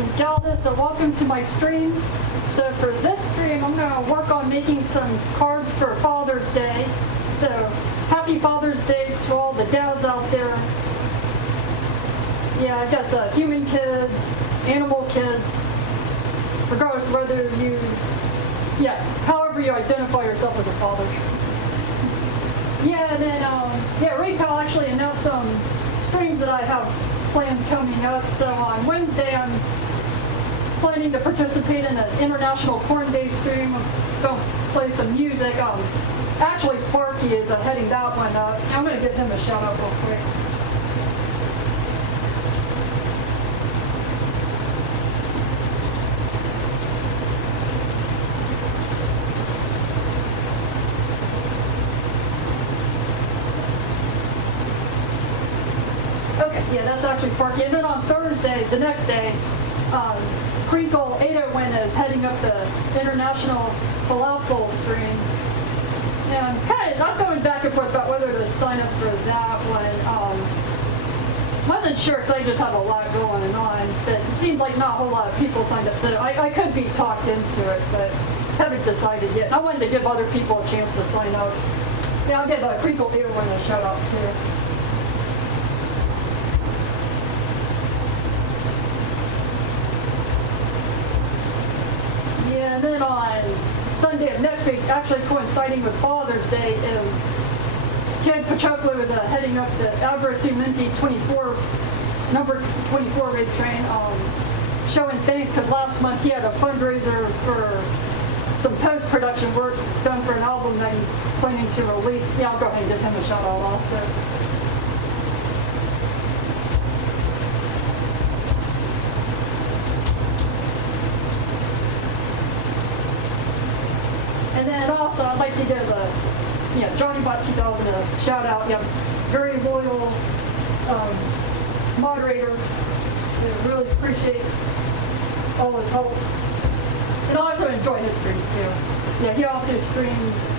I'm Galdis, so welcome to my stream. So for this stream, I'm going to work on making some cards for Father's Day. So happy Father's Day to all the dads out there. Yeah, I guess human kids, animal kids, regardless of whether you, however you identify yourself as a father. Yeah, and then, Ray Powell actually announced some streams that I have planned coming up. So on Wednesday, I'm planning to participate in an International Corn Day stream. I'm going to play some music. Actually, Sparky is heading that one up. I'm going to give him a shout out real quick. Yeah, that's actually Sparky. And then on Thursday, the next day, Krinkle Adowin is heading up the International Falafel stream. And I was going back and forth about whether to sign up for that one. Wasn't sure because I just have a lot going on. But it seems like not a whole lot of people signed up. So I could be talked into it, but haven't decided yet. I wanted to give other people a chance to sign up. Yeah, I'll give Krinkle Adowin a shout out too. And then on Sunday of next week, actually coinciding with Father's Day, Ken Pachoglou is heading up the Abercrombie number 24 raid train, showing thanks because last month he had a fundraiser for some post-production work done for an album that he's planning to release. Yeah, I'll go ahead and give him a shout out also. And then also, I'd like to give Johnny Bot 2000 a shout out. Very loyal moderator. Really appreciate all his help. And I also enjoy his streams too. Yeah, he also streams,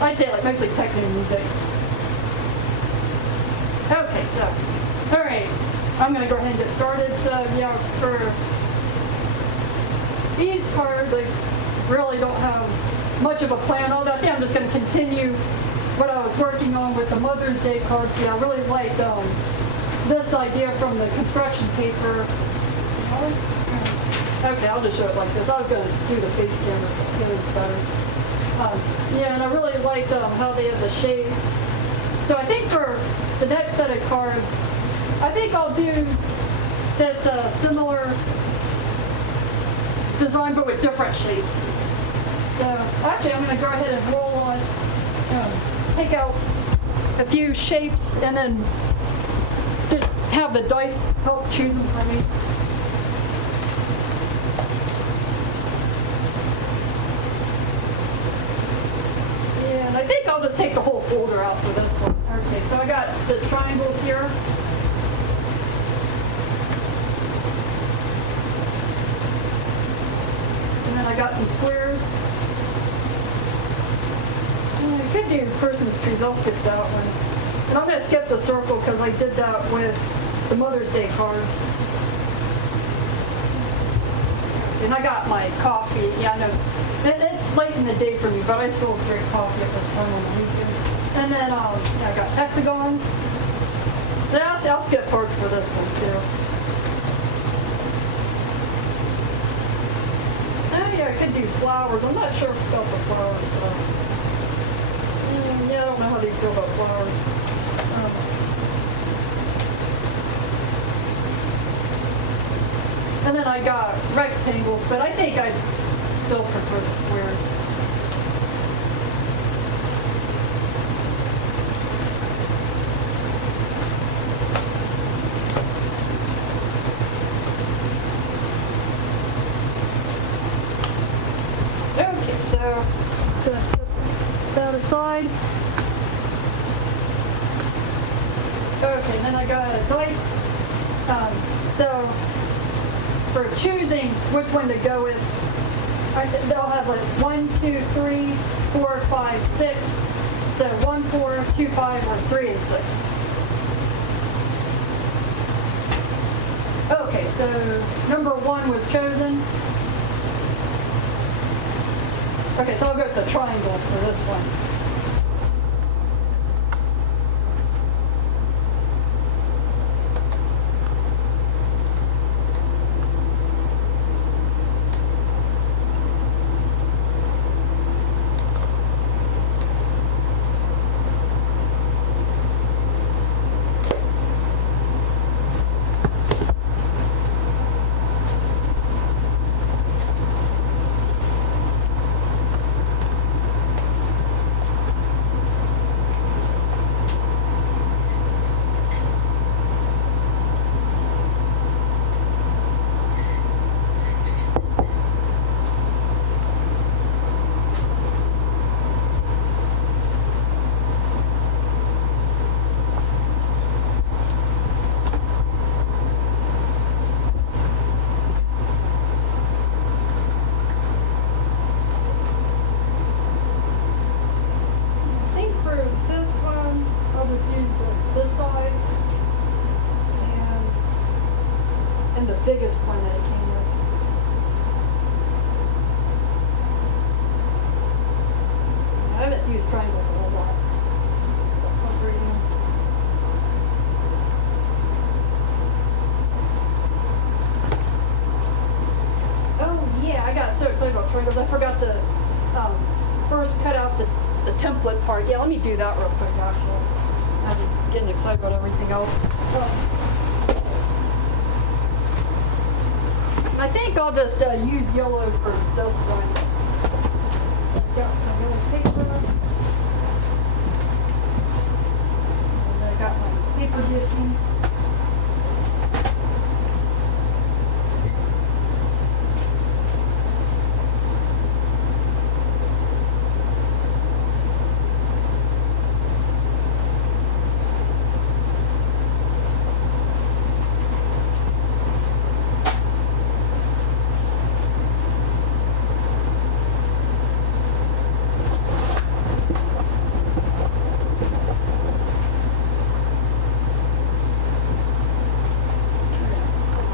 I'd say like mostly techno music. Okay, so, all right, I'm gonna go ahead and get started. So for these cards, really don't have much of a plan. Although I think I'm just going to continue what I was working on with the Mother's Day cards. I really like this idea from the construction paper. Okay, I'll just show it like this. I was going to do the face camera, but it was better. And I really like how they have the shapes. So I think for the next set of cards, I think I'll do this similar design but with different shapes. So actually I'm going to go ahead and roll on, take out a few shapes and then just have the dice help choose them for me. And I think I'll just take the whole folder out for this one. Okay, so I got the triangles here. And then I got some squares. And I could do Christmas trees. I'll skip that one. And I'm going to skip the circle because I did that with the Mother's Day cards. And I got my coffee. Yeah, I know. It's late in the day for me, but I still drink coffee at this time on the weekends. And then I got hexagons. And I'll skip parts for this one too. I could do flowers. I'm not sure about the flowers, though. I don't know how they feel about flowers. And then I got rectangles, but I think I still prefer the squares. So let's set that aside. Okay, and then I got a dice. So for choosing which one to go with, they'll have like 1, 2, 3, 4, 5, 6. So 1, 4, 2, 5, or 3 and 6. Okay, so number 1 was chosen. Okay, so I'll go with the triangles for this one. I think for this one, I'll just use this size and the biggest one that it came with. I haven't used triangles a whole lot. That's not very new. Oh yeah, I got so excited about triangles. I forgot to first cut out the template part. Yeah, let me do that real quick actually. I'm getting excited about everything else. I think I'll just use yellow for this one. Got my yellow paper. And I got my paper dipping.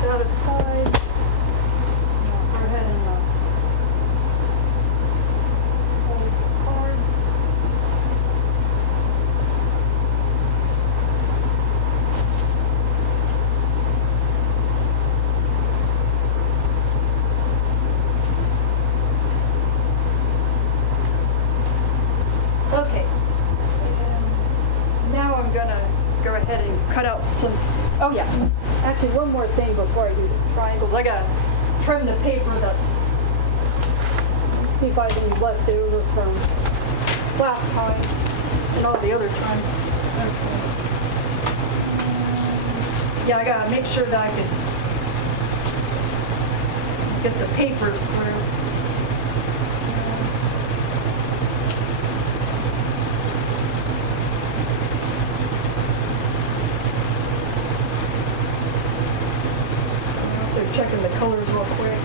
Out of size. Go ahead and hold the cards. Okay. And now I'm gonna go ahead and cut out some. Oh yeah, actually one more thing before I do the triangles. I gotta trim the paper let's see if I have any left over from last time and all the other times. Okay. Yeah, I gotta make sure that I can get the papers through. Checking the colors real quick.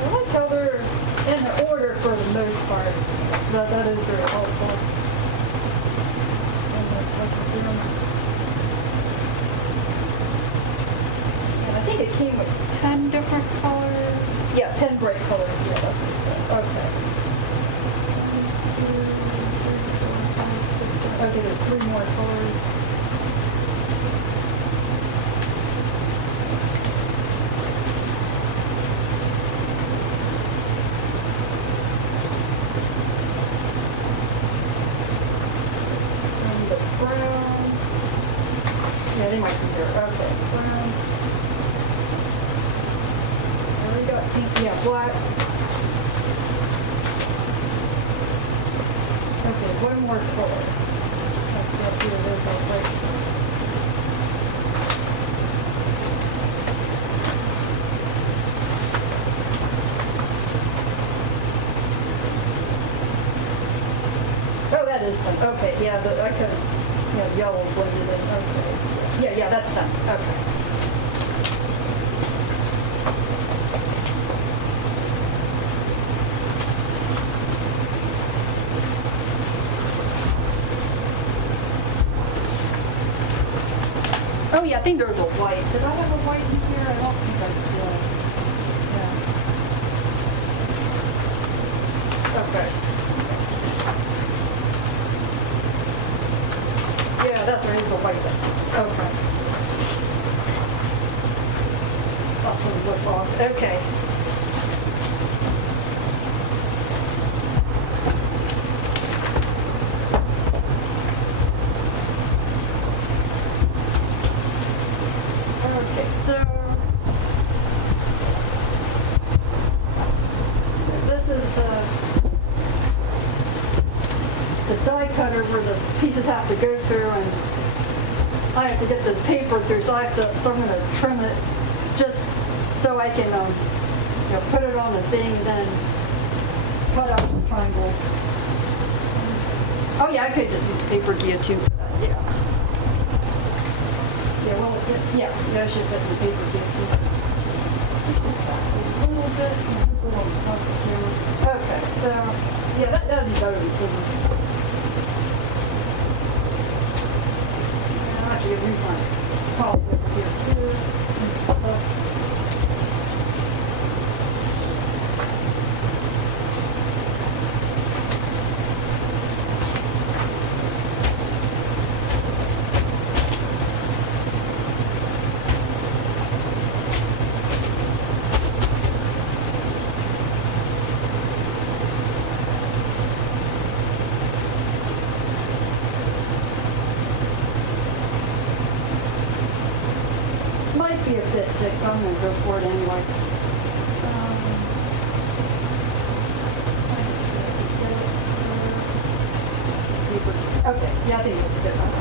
I like how they're in order for the most part. That is very helpful. And I think it came with 10 different colors. Yeah, 10 bright colors. Yeah, that's what it said. Okay. Okay, there's 3 more colors. Brown. Yeah, they might be there. Okay, brown. And we got pink, yeah, black. Okay, one more color. Let's go through those real quick. Oh, that that is done. Okay, yeah, I couldn't, yeah, yellow blended in. Okay. Yeah, that's done. Okay. Oh yeah, I think there was a white. Did I have a white in here? I don't think I did. Yeah. Okay. Yeah, that's right. It's a white one. Okay. Awesome. Look off. Okay. Okay, so this is the die cutter where the pieces have to go through, and I have to get this paper through, so I'm going to trim it just so I can put it on the thing and then cut out some triangles. Oh yeah, I could just use paper guillotine for that. Yeah. Yeah, well, yeah, I should fit the paper guillotine. Push this back a little bit. Put it on the top of the camera. Okay, so yeah, that'd be better than sitting. I'm actually gonna use my policy over here too. Might be a bit thick, but I'm going to go for it anyway. Okay, yeah, I think it's a bit enough.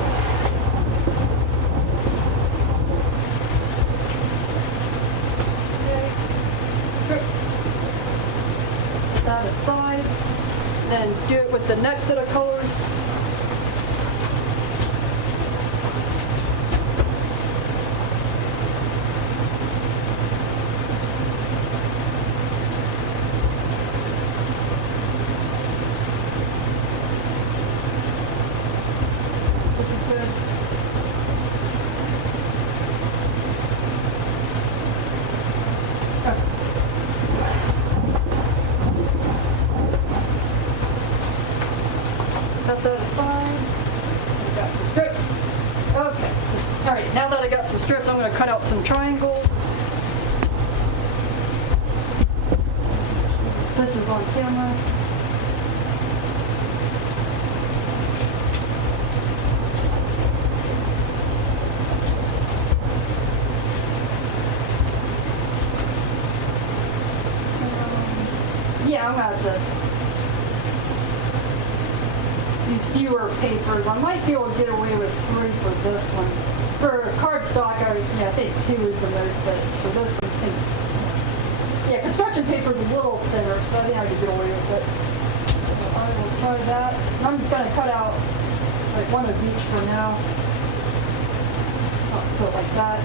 Okay, strips. Set that aside. Then do it with the next set of colors. Set that aside. I've got some strips. Okay, so, all right, now that I got some strips, I'm going to cut out some triangles. This is on camera. Yeah, I'm going to have to use fewer papers. I might be able to get away with 3 for this one. For cardstock, I think 2 is the most, but for this one, I think, yeah, construction paper is a little thinner, so I think I could get away with it. So I will try that. I'm just going to cut out like 1 of each for now. I'll put it like that.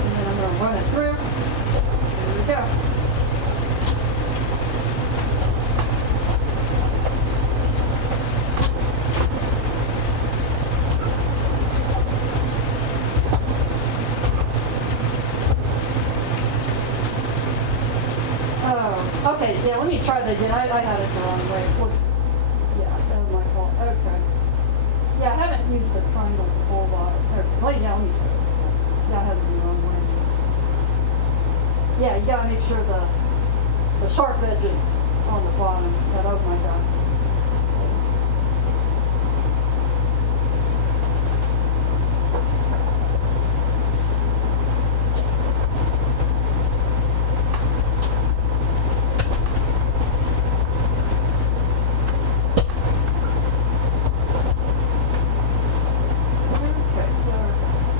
And then I'm going to run it through. There we go. Okay, yeah, let me try that again. I had it the wrong way. Yeah, that was my fault. Okay. Yeah, I haven't used the triangles a whole lot. Okay, well, yeah, let me try this again. Yeah, I had it the wrong way. Yeah, you gotta make sure the sharp edge is on the bottom. Oh my god.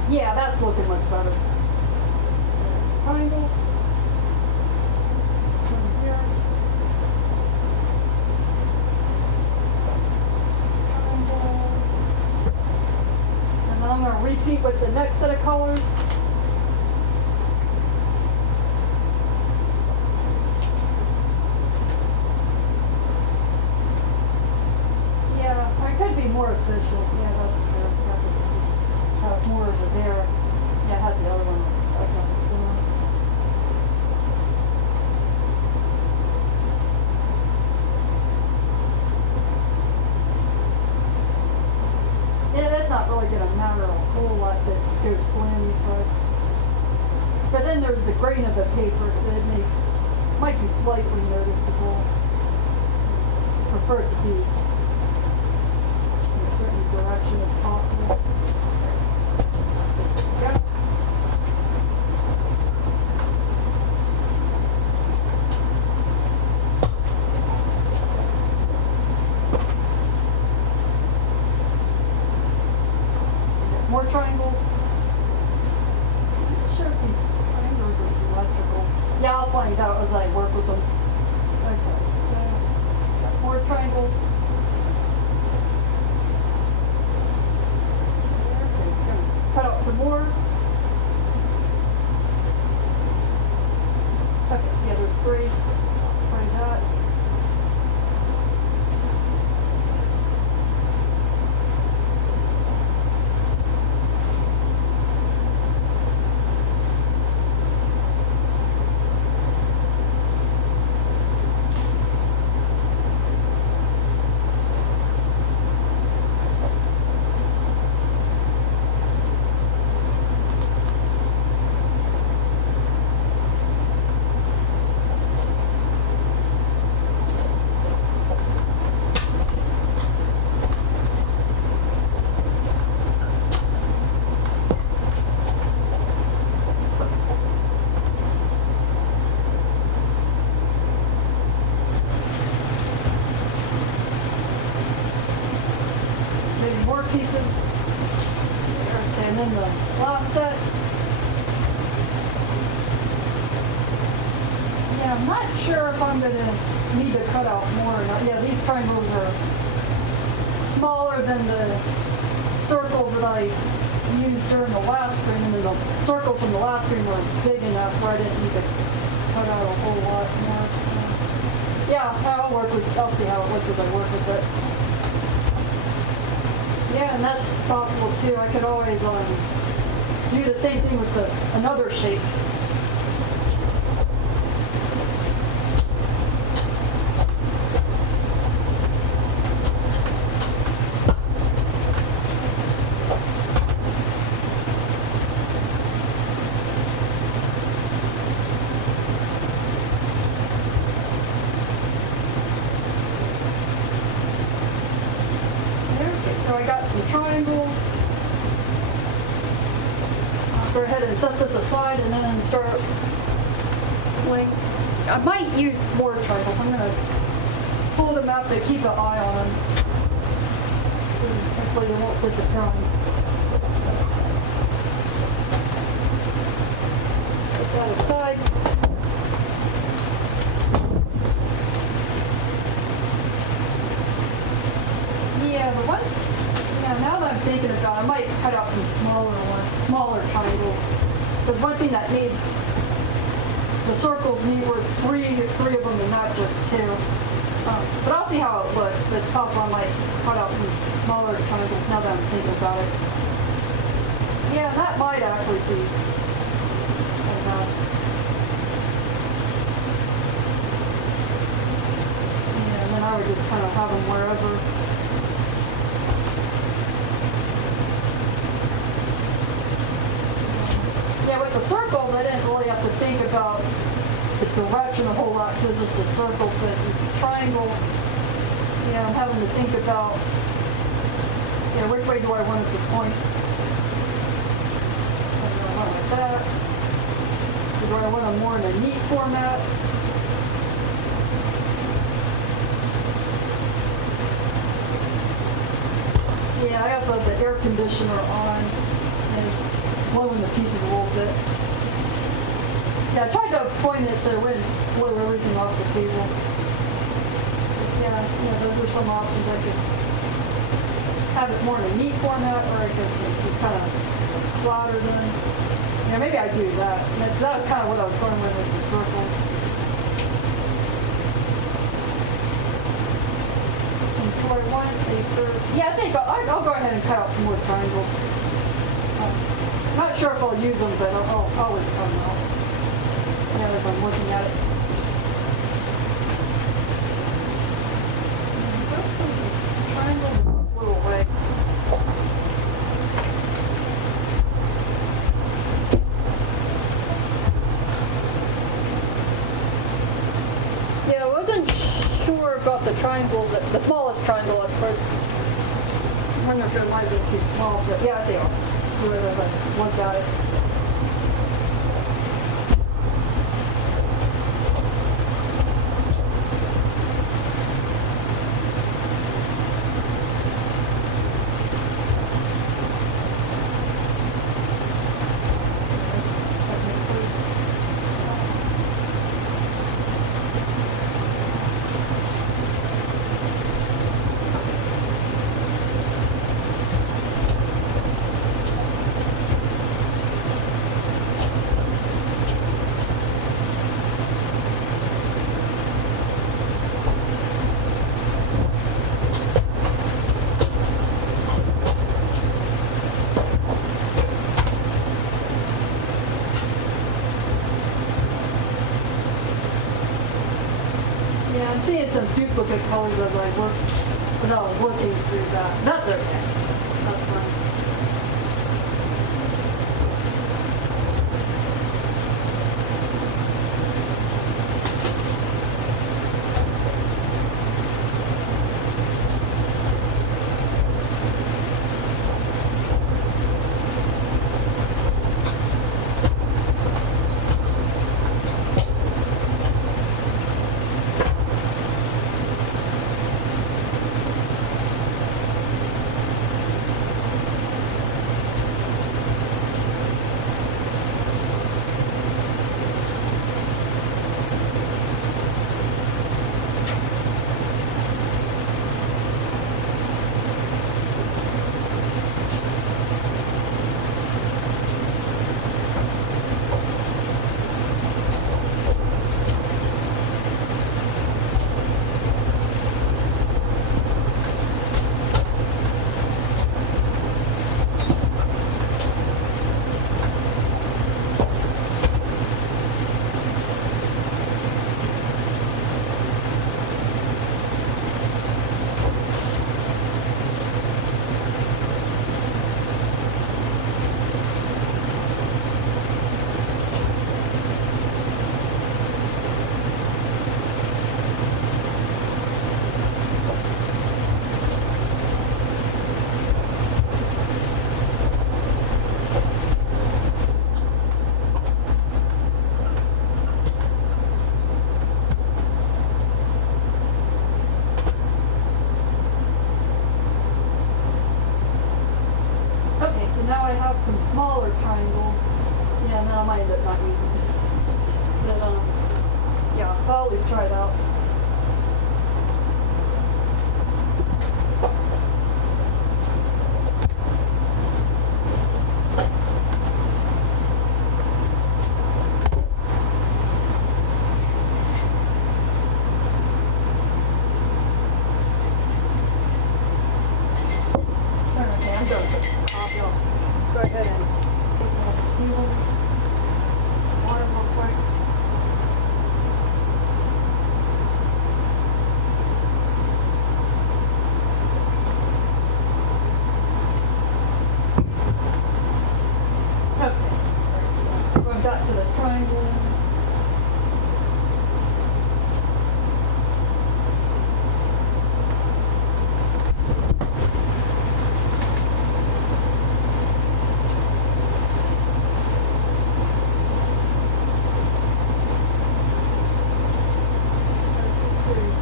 Yeah, that's looking much better. So, triangles. Some here. repeat with the next set of colors. Yeah, I could be more efficient. Yeah, that's true. Have more over there. Yeah, I had the other one back on the center. Yeah, that's not really going to matter a whole lot that goes slim, but then there's the grain of the paper, so might be slightly noticeable. So prefer it to be in a certain direction if possible. Yeah. More triangles. I'm not sure if these triangles are symmetrical. Yeah, I'll find out as I work with them. Okay, so got more triangles. Okay, gonna cut out some more. Okay, yeah, there's 3. I'll try that. Maybe more pieces. Okay, and then the last set. Yeah, I'm not sure if I'm going to need to cut out more or not. Yeah, these triangles are smaller than the circles that I used during the last screen, and then the circles from the last screen were big enough where I didn't need to cut out a whole lot more. So, yeah, I'll see how it looks as I work with it. Yeah, and that's possible too. I could always do the same thing with another shape. So I got some triangles. I'll go ahead and set this aside and then start pulling. I might use more triangles. I'm going to pull them out to keep an eye on them. So hopefully they won't disappear on me. Set that aside. Yeah, the one. Now that I'm thinking about it, I might cut out some smaller triangles. The one thing that the circles were three of them and not just 2. But I'll see how it looks. But it's possible I might cut out some smaller triangles now that I'm thinking about it. Yeah, that might actually be enough. Yeah, and then I would just kind of have them wherever. Yeah, with the circles, I didn't really have to think about the direction a whole lot, so it's just a circle. But with the triangle, yeah, I'm having to think about, yeah, which way do I want it to point? Do I want it like that? Or do I want it more in a neat format? Yeah, I also have the air conditioner on, and it's blowing the pieces a little bit. Yeah, I tried to point it so it wouldn't blow everything off the table. But yeah, those are some options I could have it more in a neat format, or I could just kind of splatter them. Yeah, maybe I do that. That was kind of what I was going with the circles. And do I want a third? Yeah, I think I'll go ahead and cut out some more triangles. I'm not sure if I'll use them, but I'll always cut them out. Yeah, as I'm looking at it. Triangles a little way. Yeah, I wasn't sure about the triangles, the smallest triangle at first. I wonder if it might be too small, but yeah, they are. Whoever looked at it. Yeah, I'm seeing some duplicate colors as I was looking through that. That's okay. That's fine. Okay, so now I have some smaller triangles. Yeah, now I might end up not using it. But, yeah, I'll always try it out. Okay, I'm done. I'll go ahead and put my fuel, water real quick. Okay, so going back to the triangles.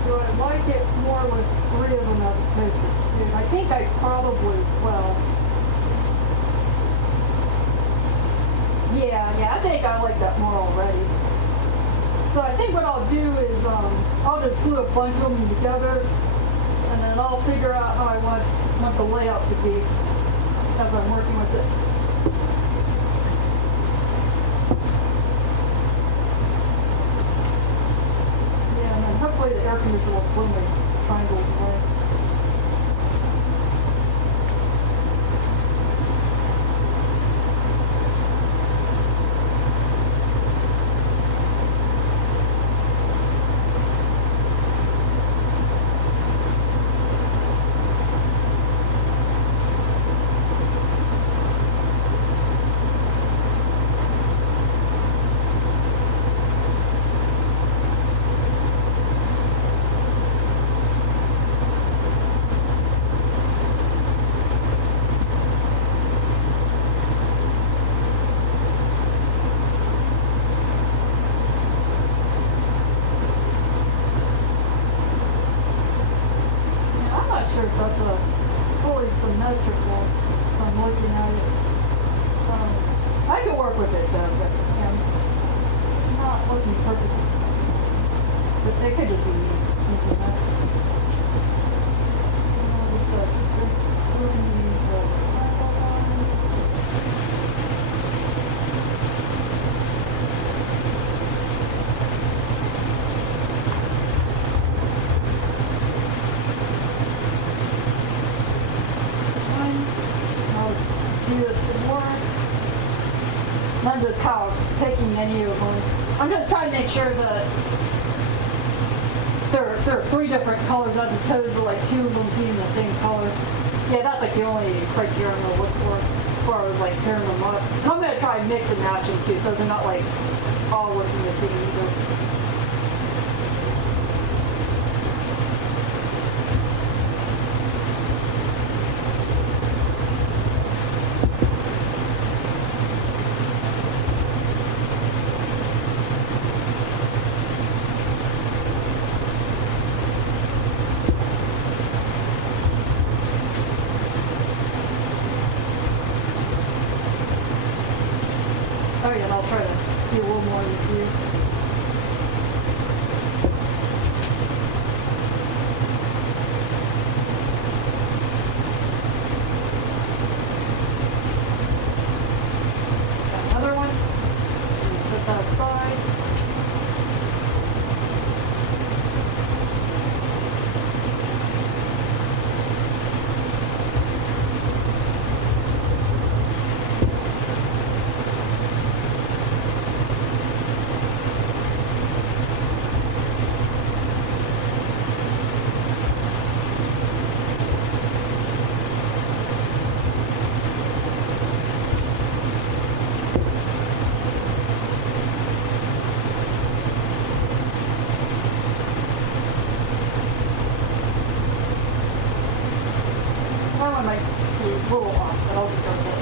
Do I like it more with 3 of them as opposed to 2? I think I probably will. Yeah, I think I like that more already. So I think what I'll do is I'll just glue a bunch of them together, and then I'll figure out how I want want the layout to be as I'm working with it. Yeah, and then hopefully the air conditioner will blow my triangles away. I'm not sure if that's a fully symmetrical, so I'm looking at it. I can work with it though, but I'm not looking perfectly symmetrical. But it could just be me thinking that. I'll just do this some more. And I'm just kind of picking any of them. I'm just trying to make sure that there are 3 different colors as opposed to like 2 of them being the same color. Yeah, that's like the only criteria I'm gonna look for as far as like pairing them up. And I'm gonna try and mix and match them too, so they're not like all looking the same either. Oh yeah, and I'll try to be a little more with you. Got another one. Set that aside. That one might be a little off, but I'll just go with it.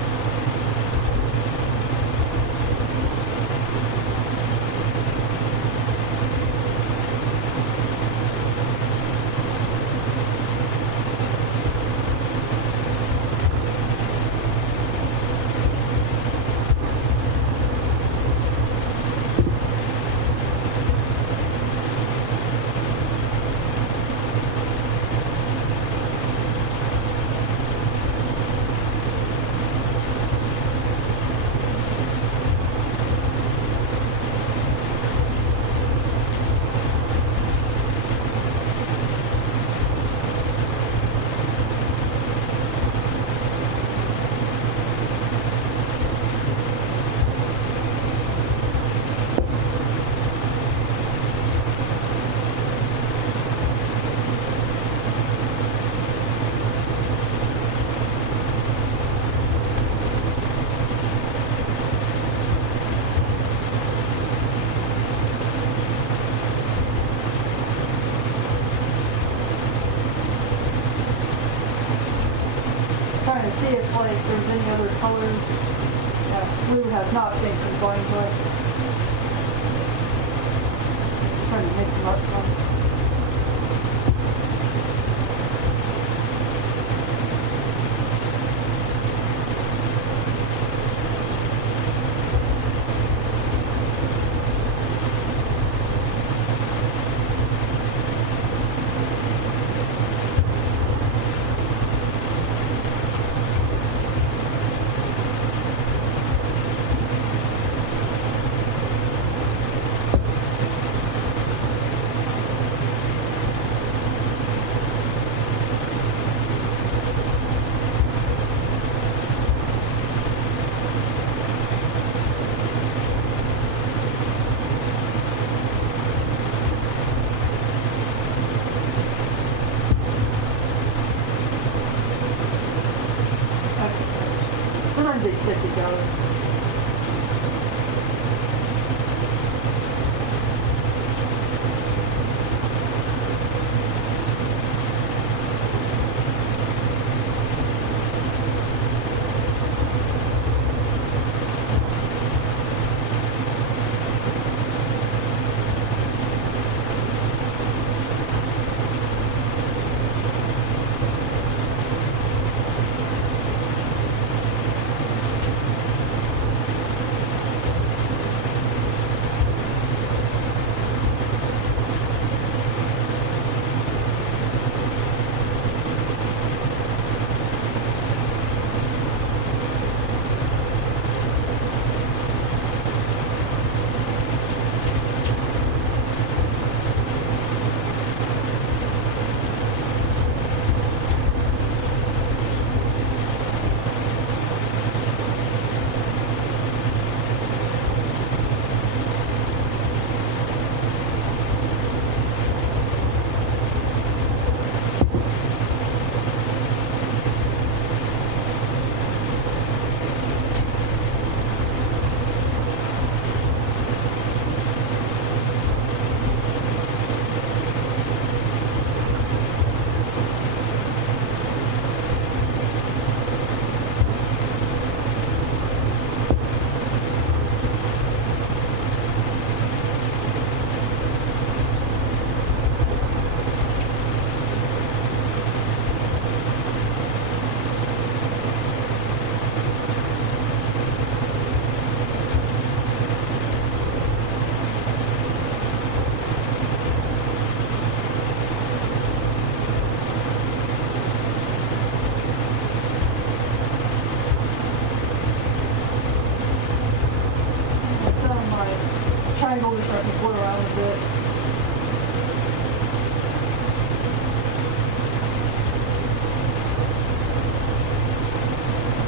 Trying to see if like there's any other colors that blue has not been combined with. Trying to mix them up some. sometimes they stick together. Triangle is starting to blur around a bit.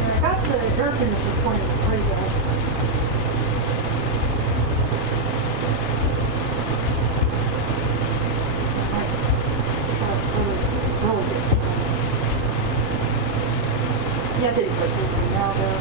And I got the air conditioner pointed pretty well. Yeah, I think it's like this now though.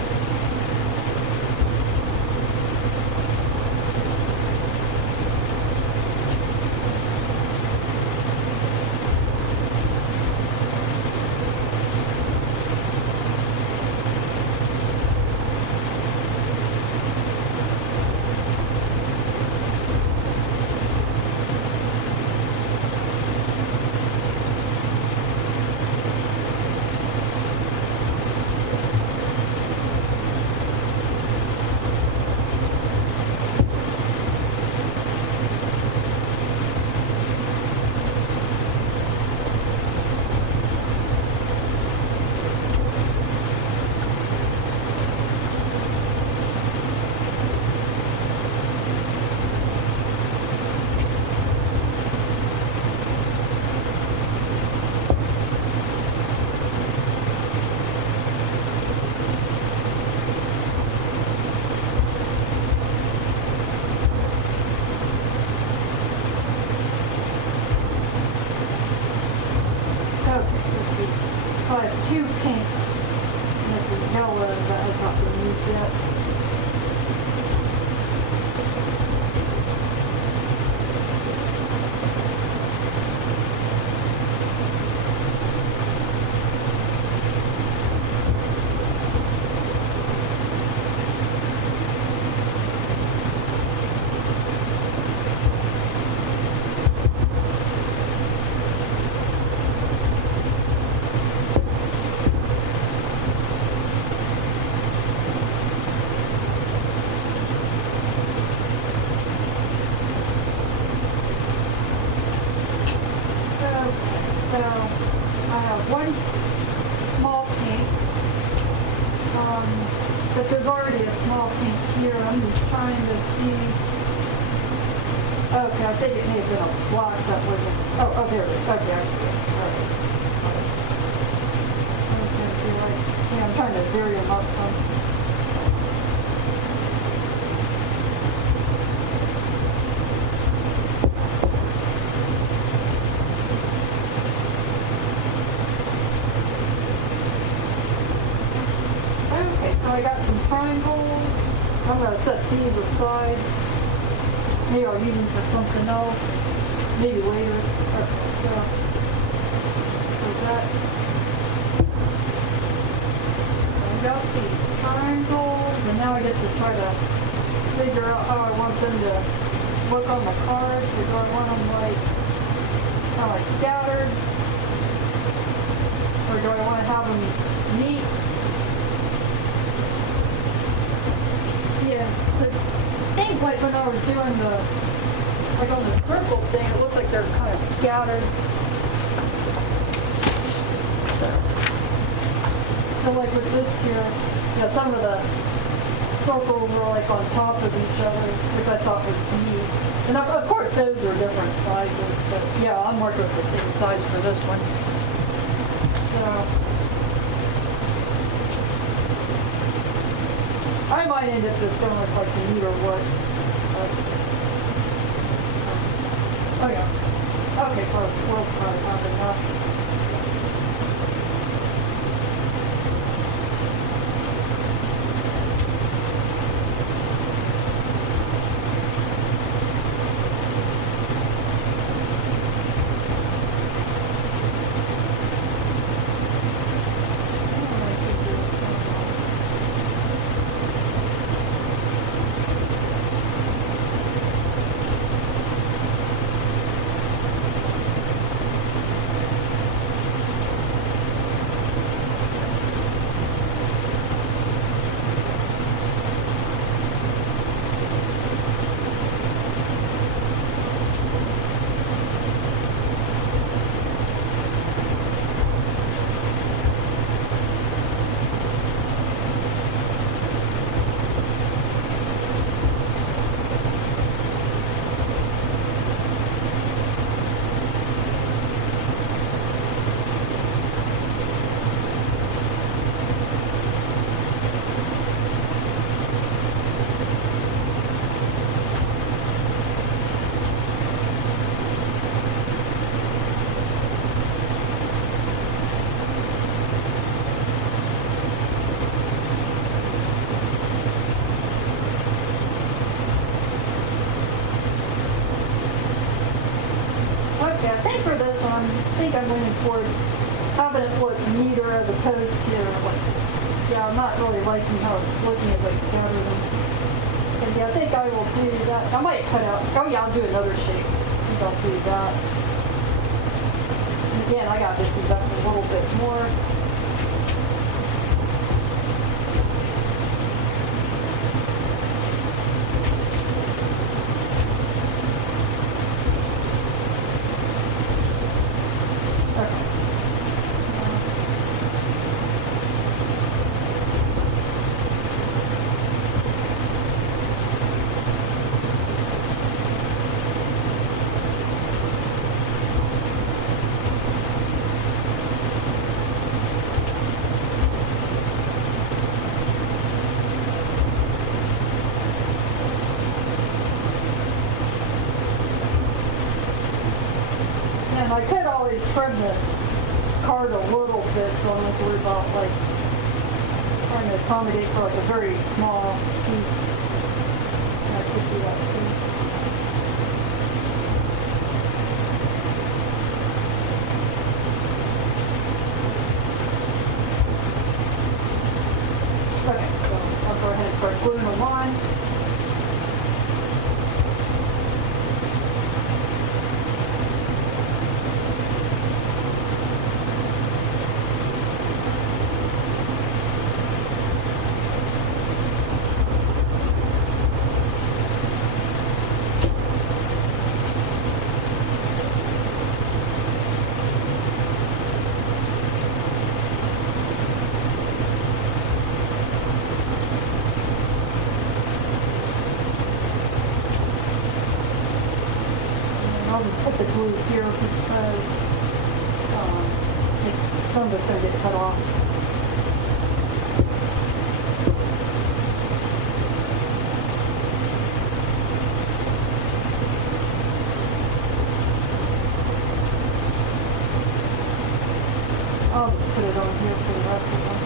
So I have two pinks, and it's a yellow that I've not been used yet. So I have one small pink, but there's already a small pink here. I'm just trying to see. Okay, I think it may have been a block that wasn't. Oh, there it is. Okay, I see it. All right. I was gonna do like, yeah, I'm trying to vary them up some. Okay, so I got some triangles. I'm gonna set these aside. Maybe I'll use them for something else. Maybe later. Okay, so there's that. I got these triangles, and now I get to try to figure out how I want them to look on the cards. So do I want them like kind of like scattered, or do I want to have them neat? Yeah, so I think like when I was doing the, like on the circle thing, it looks like they're kind of scattered. So like with this here, yeah, some of the circles were like on top of each other, which I thought was neat. And of course those are different sizes, but yeah, I'm working with the same size for this one. So I might end up just going with like the meter wood. Oh yeah. Okay, so we'll probably have enough. Okay, I think for this one, I think I'm leaning towards having it look neater as opposed to like, yeah, I'm not really liking how it's looking as I scatter them. So yeah, I think I will do that. I might cut out, oh yeah, I'll do another shape. I think I'll do that. And again, I got this up a little bit more. And I could always trim the card a little bit so I don't have to worry about like trying to accommodate for like a very small piece. And I could do that too. Okay, so I'll go ahead and start gluing them on. I'll just put the glue here because some of it's going to get cut off. I'll just put it on here for the rest of them.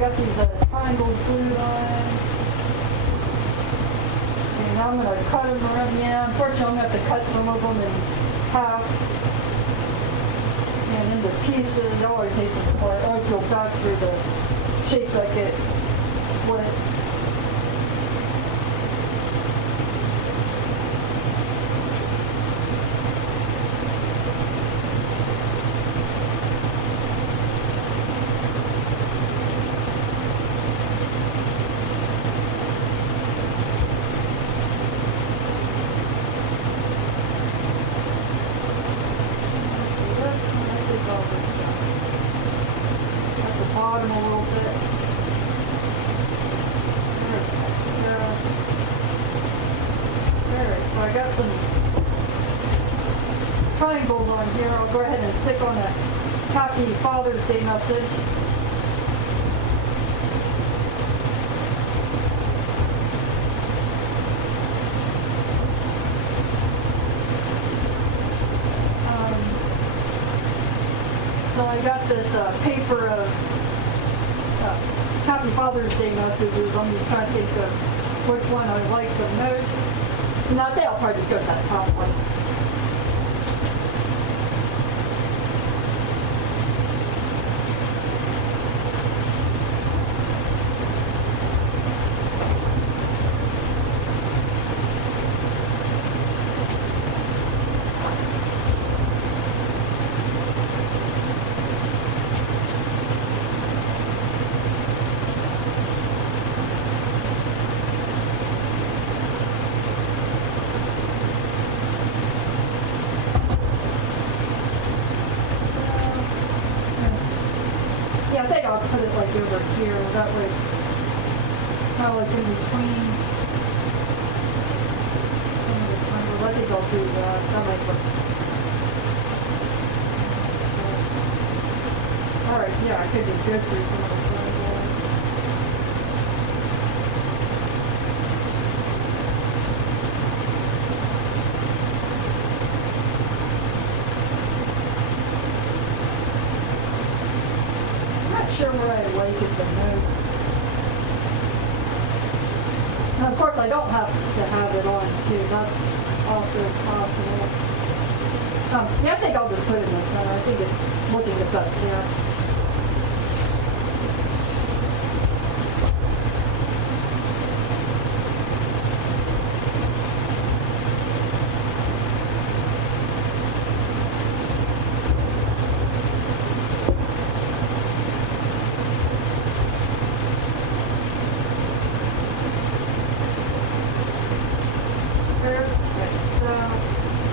got these triangles glued on. And now I'm going to cut them around. Yeah, unfortunately, I'm going to have to cut some of them in half and into pieces. I always hate them apart. I always go back through the shapes I get split. At the bottom a little bit. Alright, so I got some triangles on here. I'll go ahead and stick on a Happy Father's Day message. So I got this paper of Happy Father's Day messages. I'm just trying to think of which one I like the most. And I think I'll probably just go with that top one. Yeah, I think I'll put it like over here. That way it's kind of like in between some of the triangles. I think I'll do that. That might work. Alright, yeah, I could just go through some of the triangles. Sure where I like it the most. And of course I don't have to have it on too. That's also possible. Yeah, I think I'll just put it in the center. I think it's looking the best there.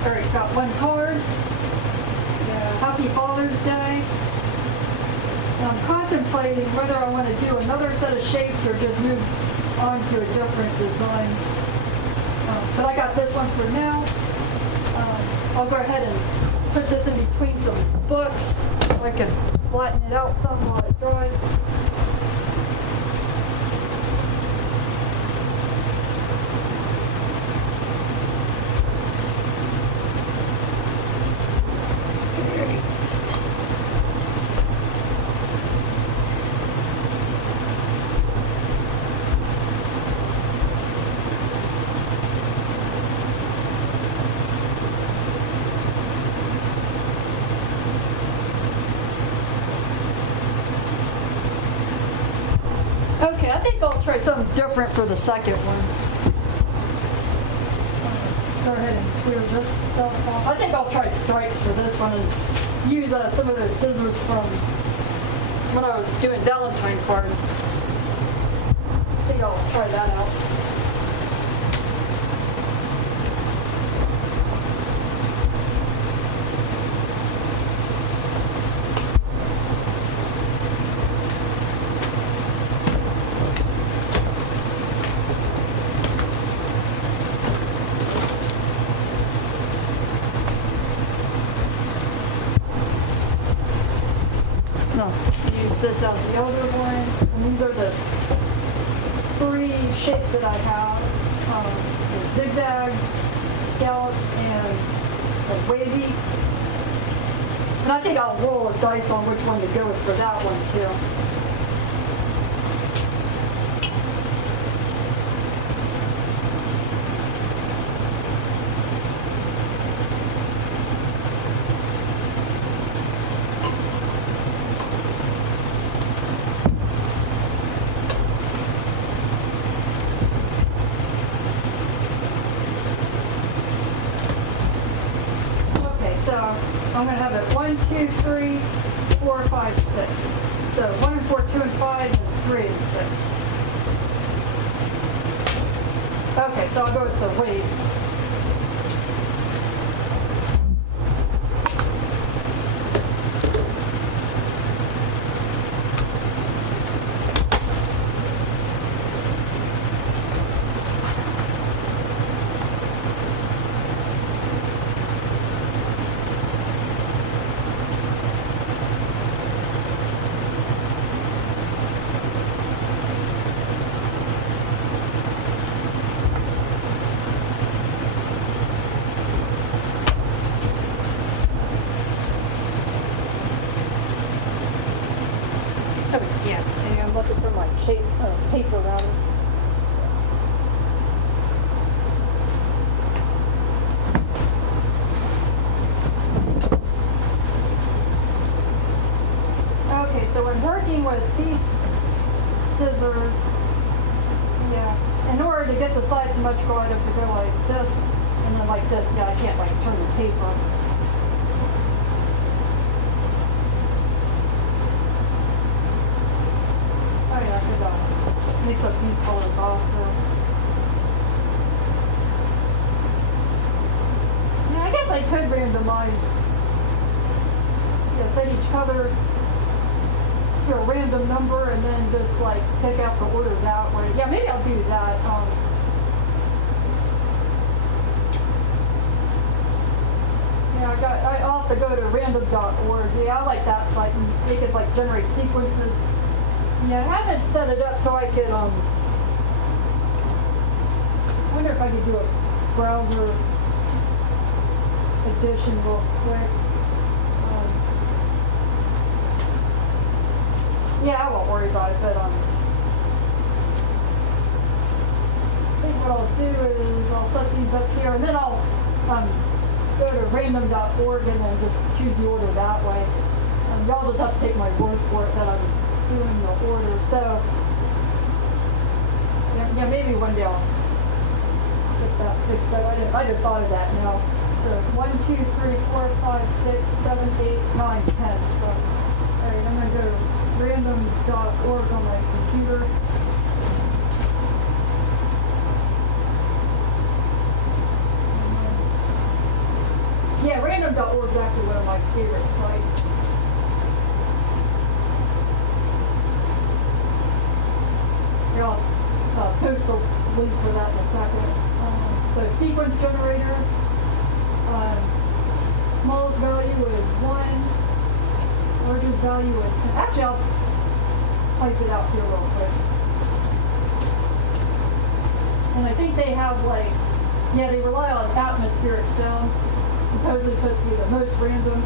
Alright, got one card. Yeah, Happy Father's Day. And I'm contemplating whether I want to do another set of shapes or just move on to a different design. But I got this one for now. I'll go ahead and put this in between some books so I can flatten it out some while it dries. Okay, I think I'll try something different for the second one. Go ahead and clear this stuff off. I think I'll try stripes for this one and use some of those scissors from when I was doing Valentine cards. I think I'll try that out. No, use this as the other one. And these are the three shapes that I have. The zigzag, scallop, and the wavy. And I think I'll roll a dice on which one to go with for that one too. so I'm gonna have it 1, 2, 3, 4, 5, 6. So 1 and 4, 2 and 5, and 3 and 6. Okay, so I'll go with the weights. Yeah, and I'm looking for my paper rather. Okay, so when working with these scissors, yeah, in order to get the sides symmetrical, I'd have to go like this, and then like this. Yeah, I can't like turn the paper. Oh yeah, I could mix up these colors also. Yeah, I guess I could randomize. Yeah, set each color to a random number and then just like pick out the order that way. Yeah, maybe I'll do that. Yeah, I'll have to go to random.org. Yeah, I like that site and they could like generate sequences. Yeah, I haven't set it up so I could, I wonder if I could do a browser edition real quick. Yeah, I won't worry about it, but I think what I'll do is I'll set these up here and then I'll go to random.org and then just choose the order that way. Y'all just have to take my word for it that I'm doing the order. So, yeah, maybe one day I'll get that fixed up. I just thought of that now. So 1, 2, 3, 4, 5, 6, 7, 8, 9, 10. So, all right, I'm going to go to random.org on my computer. Yeah, random.org is actually one of my favorite sites. Here, I'll post a link for that in a second. So sequence generator, smallest value is 1, largest value is 10. Actually, I'll type it out here real quick. And I think they have like, yeah, they rely on atmospheric sound. Supposedly supposed to be the most random.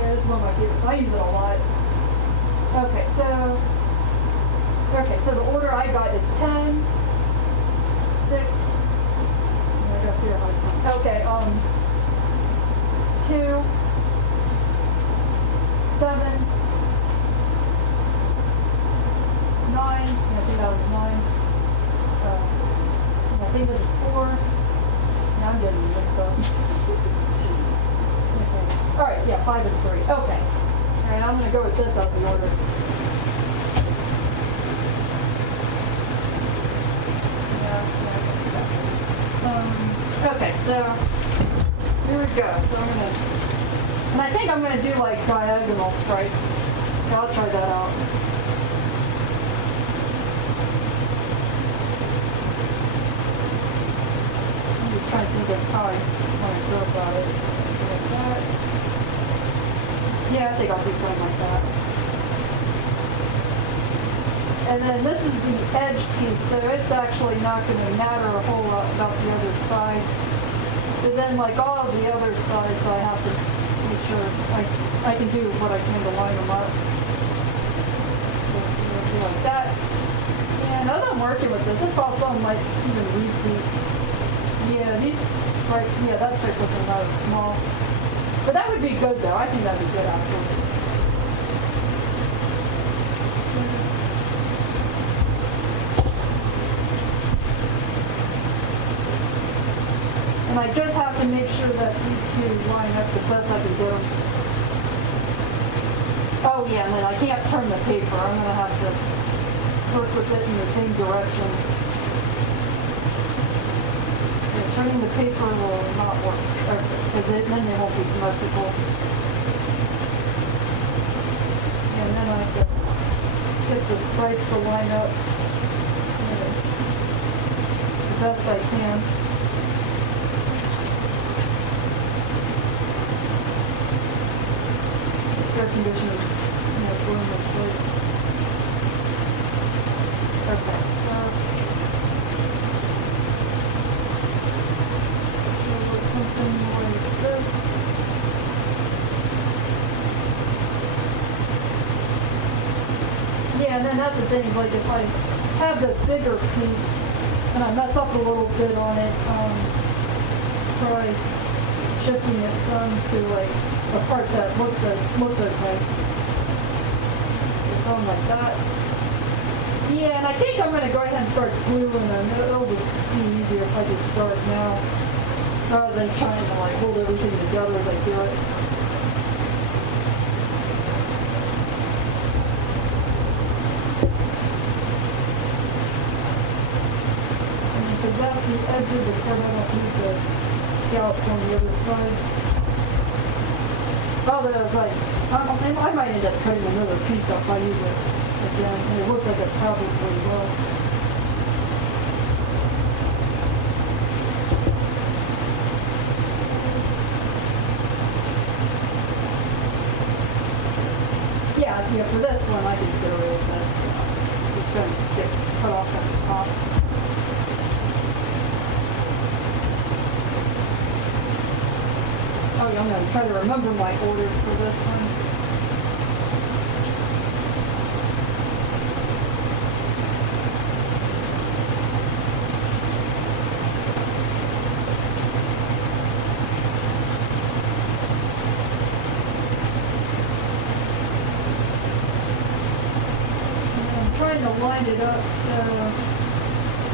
Yeah, it's one of my favorites. I use it a lot. Okay, so the order I got is 10, 6, I got here like that. Okay, 2, 7, 9, I think that was 9. I think this is 4. Now I'm getting mixed up. Okay. Alright, yeah, 5 and 3. Okay. Alright, I'm going to go with this as the order. Okay, so here we go. So I'm going to, and I think I'm going to do like diagonal stripes. Yeah, I'll try that out. Trying to think of how I want to go about it. Like that. Yeah, I think I'll do something like that. And then this is the edge piece, so it's actually not going to matter a whole lot about the other side. But then like all of the other sides, I have to make sure I can do what I can to line them up. So do like that. And as I'm working with this, it's also like even repeat. Yeah, these right, yeah, that's right looking rather small. But that would be good though. I think that'd be good actually. And And I just have to make sure that these two line up the best I can get them. Oh yeah, and then I can't turn the paper. I'm gonna have to work with it in the same direction. Yeah, turning the paper will not work, because then they won't be symmetrical. And then I have to get the stripes to line up the best I can. Air conditioner, blowing the stripes. Okay, so should look something like this. Yeah, and then that's the thing, is like if I have the bigger piece and I mess up a little bit on it, try shifting it some to like a part that looks okay. Something like that. Yeah, and I think I'm going to go ahead and start gluing them. It'll just be easier if I just start now, rather than trying to like hold everything together as I do it. Because that's the edge of the cut, I don't need the scallop on the other side. Although it's like, I might end up cutting another piece up if I use it again, and it looks like it probably will. Yeah, for this one I can get away with that. It's going to get cut off at the top. Oh yeah, I'm going to try to remember my order for this one. And I'm trying to line it up so,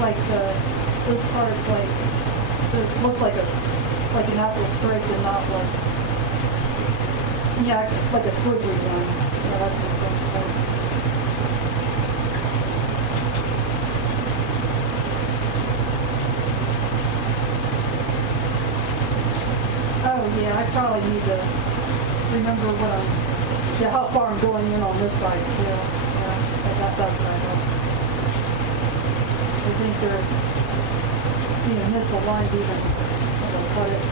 like this part's like, so it looks like an apple stripe and not like, yeah, like a squiggly one. Yeah, that's what I'm going for. Oh yeah, I probably need to remember how far I'm going in on this side too. Yeah, that's right. I think they're being misaligned even as I cut it.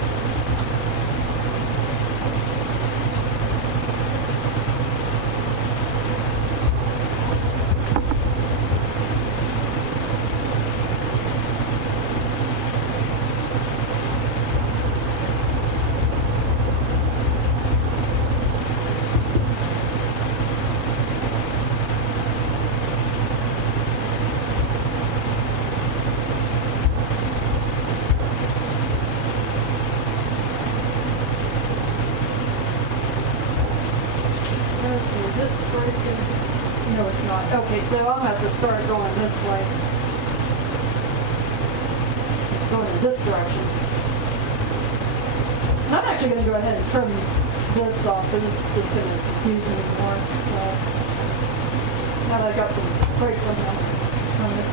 Is this straight? No, it's not. Okay, so I'm going to have to start going this way. Going in this direction. And I'm actually going to go ahead and trim this off, but it's just going to confuse me more. So now that I got some stripes on them, trim it.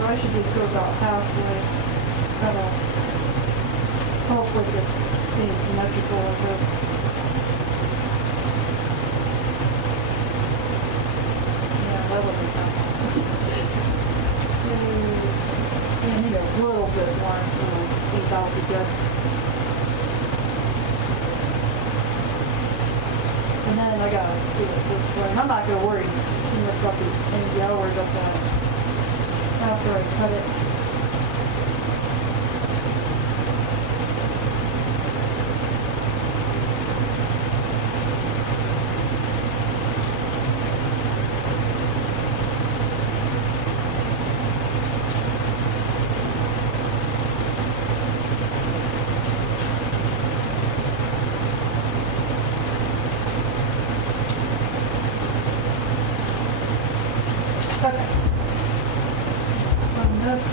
I should just go about halfway. Hopefully it's staying symmetrical a bit. Yeah, that wasn't bad. Yeah, I need a little bit more. I think that'll be good. And then I gotta do it this way. And I'm not gonna worry too much about the end. I'll worry about that after I cut it. Okay. On this.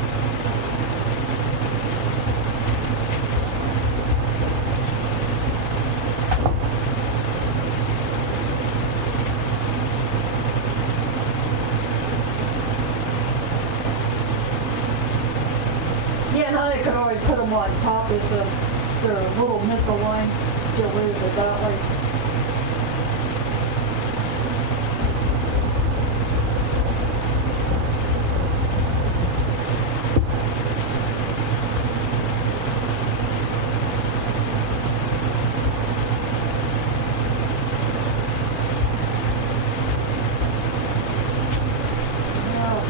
Yeah, and I could always put them on top if they're a little misaligned, get rid of it that way.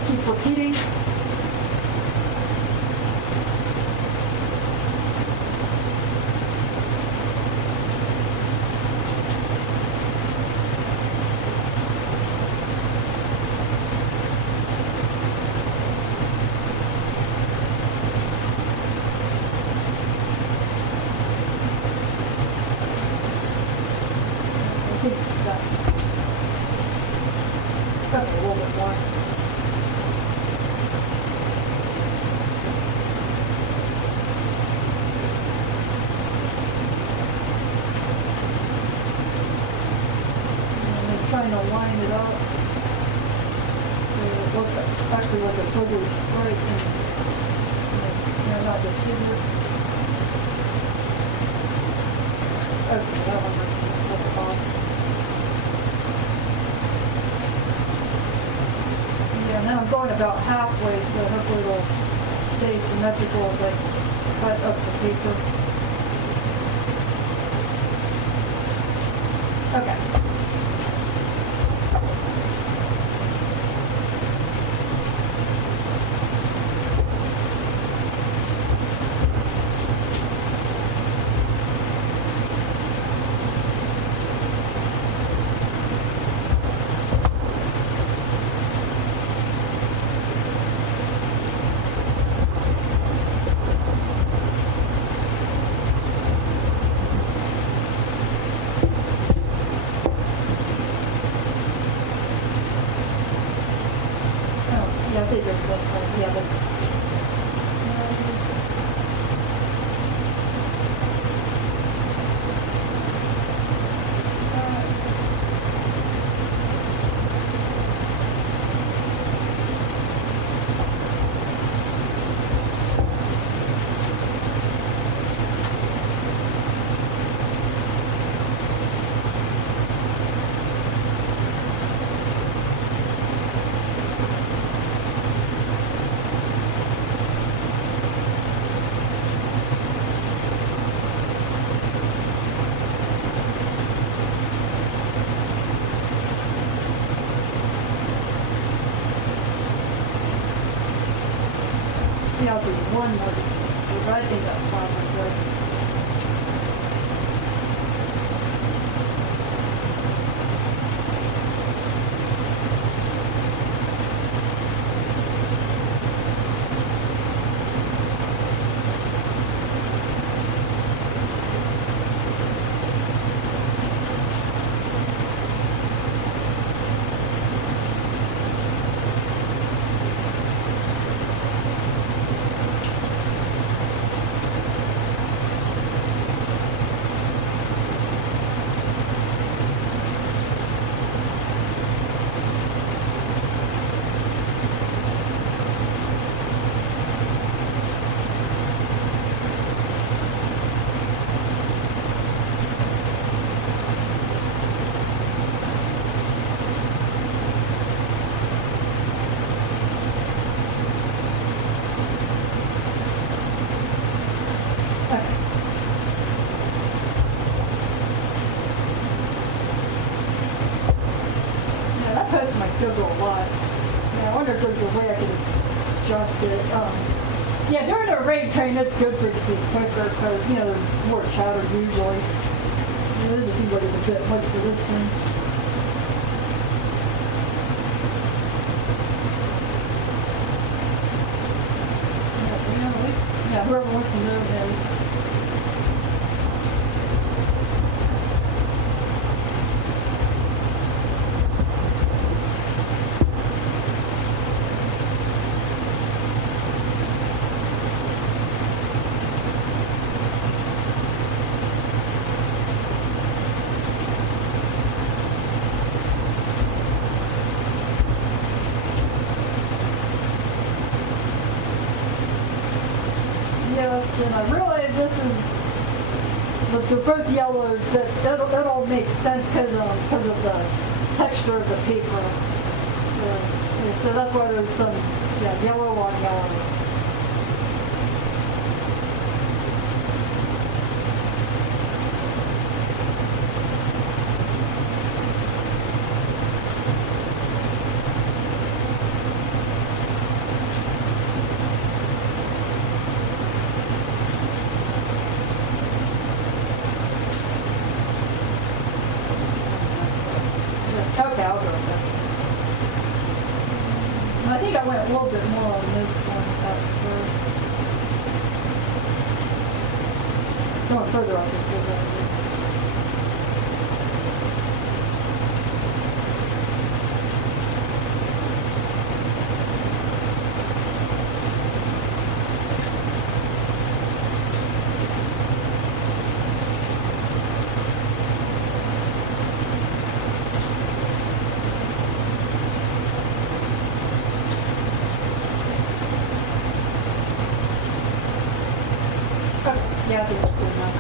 Keep repeating. I think that's a little bit more. Trying to line it up so it looks actually like a swiggly stripe and not just figure. Okay, that one looks off. Yeah, now I'm going about halfway, so hopefully it'll stay symmetrical as I cut up the paper. Okay. Yeah, I figured this one. Yeah, this. Yeah, I'll do one more. We're writing that 500. Post my schedule a lot. Yeah, I wonder if there's a way I could adjust it. Yeah, during a raid train, it's good for it to be quicker because, you know, there's more chatter usually. It just seems like it's a bit much for this one. Yeah, at least, yeah, whoever wants to know knows. this, and I realize this is, but they're both yellow. That all makes sense because of the texture of the paper. So, yeah, so that's why there's some yellow on yellow. Okay, I'll go with that. I think I went a little bit more on this one at first. Going further on this one. Yeah, I think that's good enough.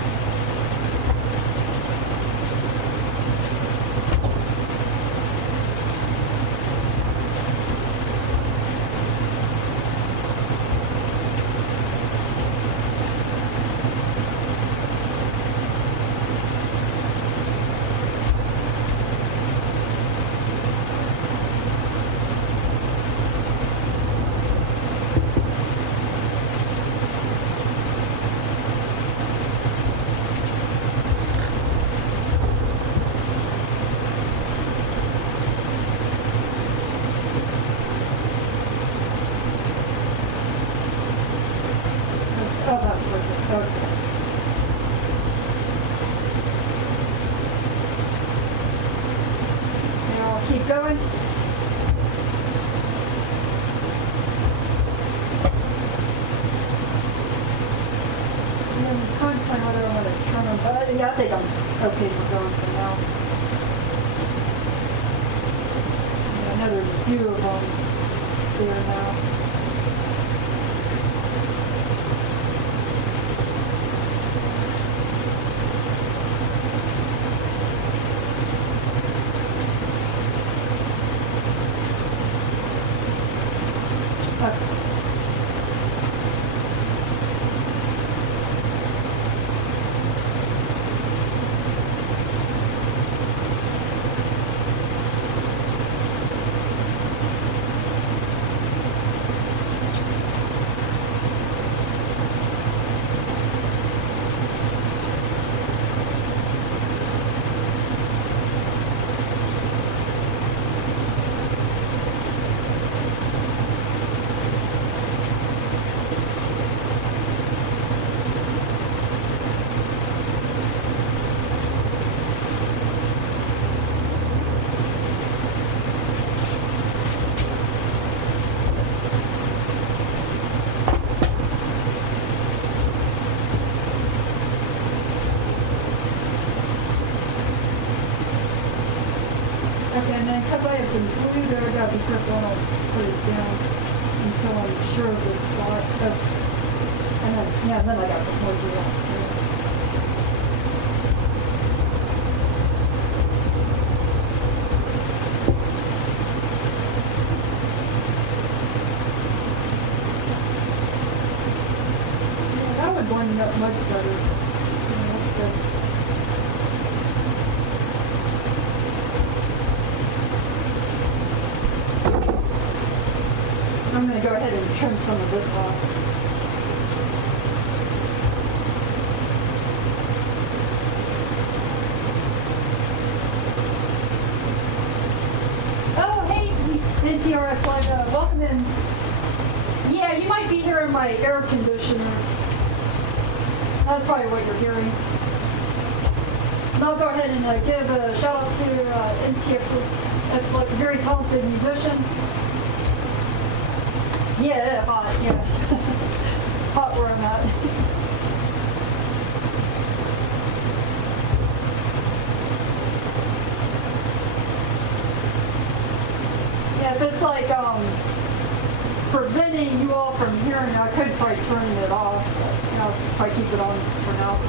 Oh, that's perfect. Okay. Now I'll keep going. And then this content, I don't want to turn on, but yeah, I think I'm okay for going for now. Yeah, I know there's a few of them there now. Okay, and then because I have some glue there, I gotta be careful I don't put it down until I'm sure of the spot. Oh, and then, yeah, then I gotta put more glue on. So. Yeah, that one's lining up much better. Yeah, that's good. I'm going to go ahead and trim some of this off. Oh, hey, NTRX Live, welcome in. Yeah, you might be hearing my air conditioner. That's probably what you're hearing. And I'll go ahead and give a shout out to NTRX, like very talented musicians. Yeah, hot, yeah. Hot where I'm at. Yeah, if it's like, preventing you all from hearing, I could try turning it off, but, I'll probably keep it on for now.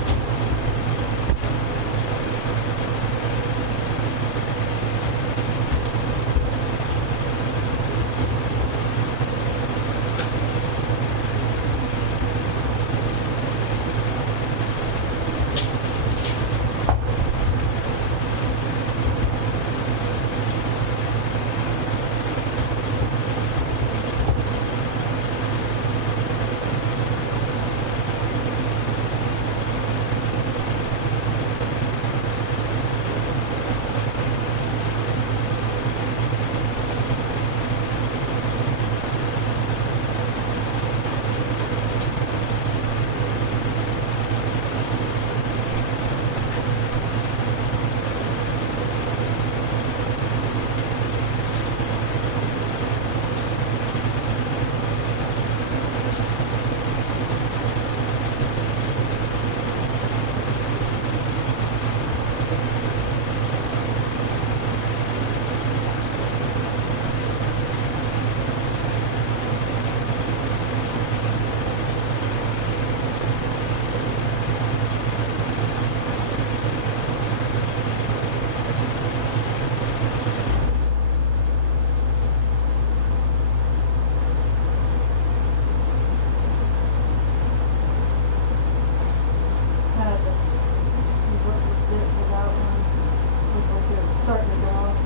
Starting to go off.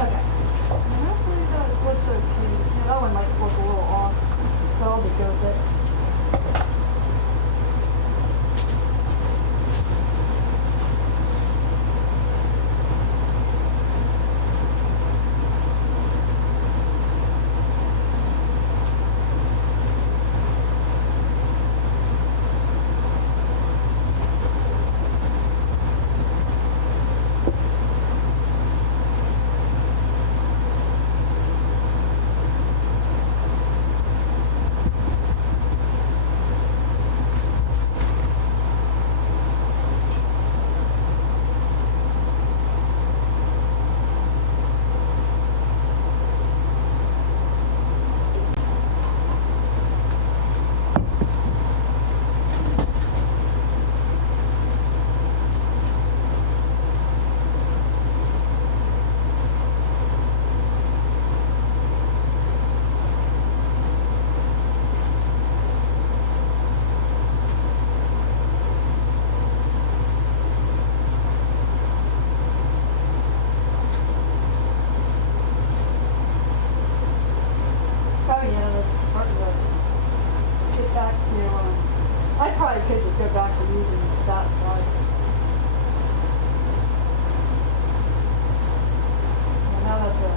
Okay. And hopefully that looks okay. Yeah, that one might look a little off, but I'll just go with it. Oh yeah, that's starting to get back to, I probably could just go back to using that side. And now that the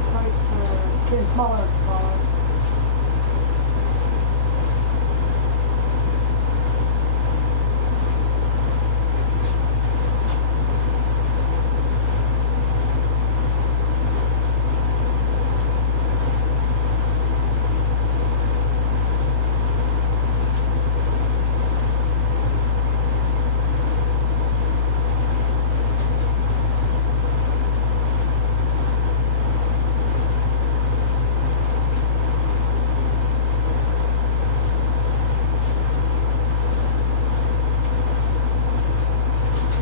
stripes are getting smaller and smaller.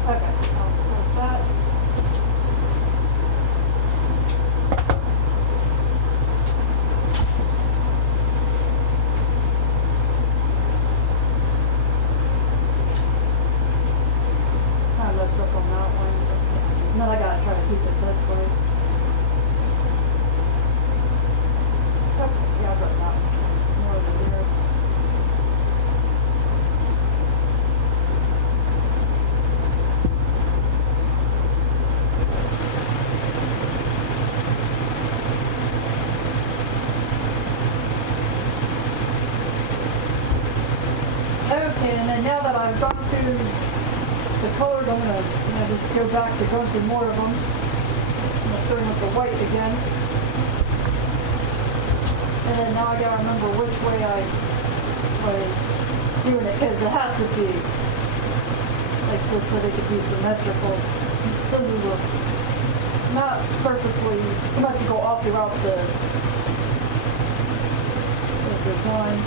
Okay, I'll put that. Kind of messed up on that one. And then I gotta try to keep it this way. Okay, yeah, I'll drop that one. More over here. Okay, and then now that I've gone through the colors, I'm gonna just go back to going through more of them. I'm gonna start with the white again. And then now I gotta remember which way I was doing it, because it has to be like this so they could be symmetrical. Scissors are not perfectly symmetrical all throughout the design.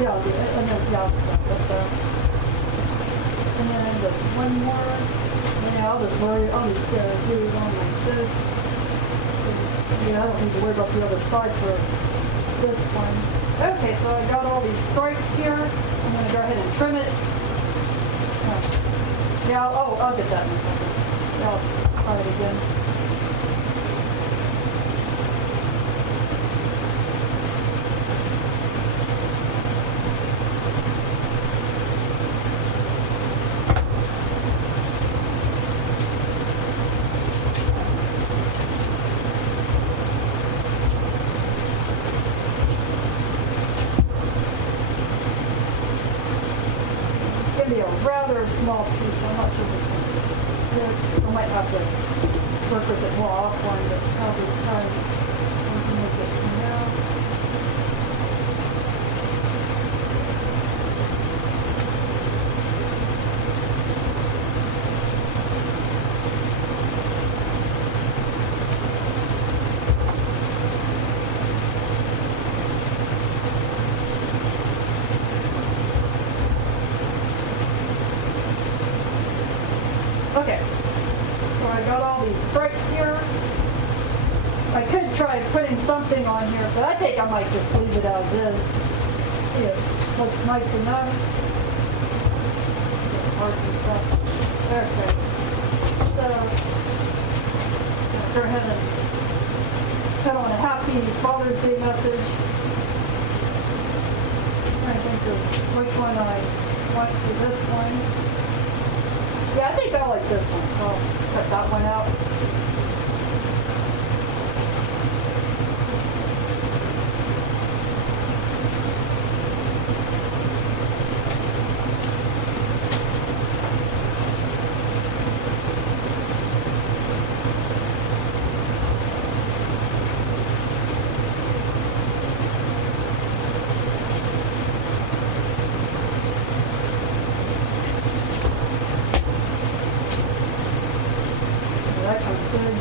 Yeah, and then, yeah, up there. And then there's one more. Yeah, I'll just do it on like this. Yeah, I don't need to worry about the other side for this one. Okay, so I got all these stripes here. I'm gonna go ahead and trim it. Yeah, I'll get that in a second. Yeah, I'll try it again. It's gonna be a rather small piece. I'm not sure if it's gonna stick. I might have to work with it more offline, but I'll just try and make it from now. Okay, so I got all these stripes here. I could try putting something on here, but I think I might just leave it as is. It looks nice enough. Hearts and stuff. Okay, so I'll go ahead and put on a happy Father's Day message. I'm trying to think of which one I want for this one. Yeah, I think I like this one, so I'll cut that one out. That comes good.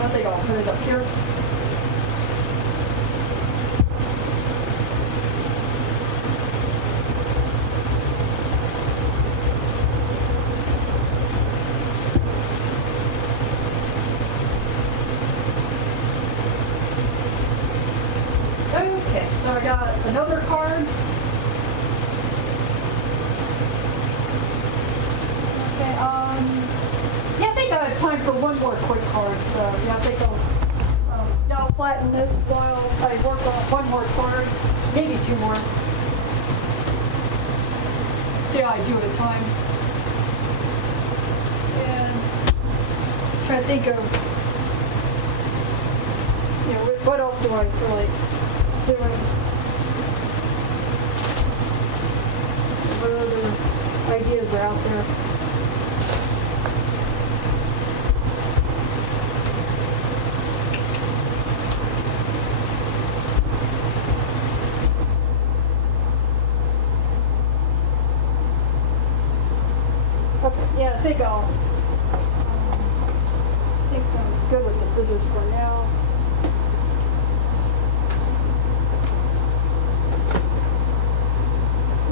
I think I'll put it up here. Okay, so I got another card. Okay, yeah, I think I have time for one more quick card, so yeah, I think I'll flatten this while I work on one more card, maybe two more. See how I do at a time. And try to think of, you know, what else do I feel like doing? What other ideas are out there? Okay, yeah, I think I think I'm good with the scissors for now.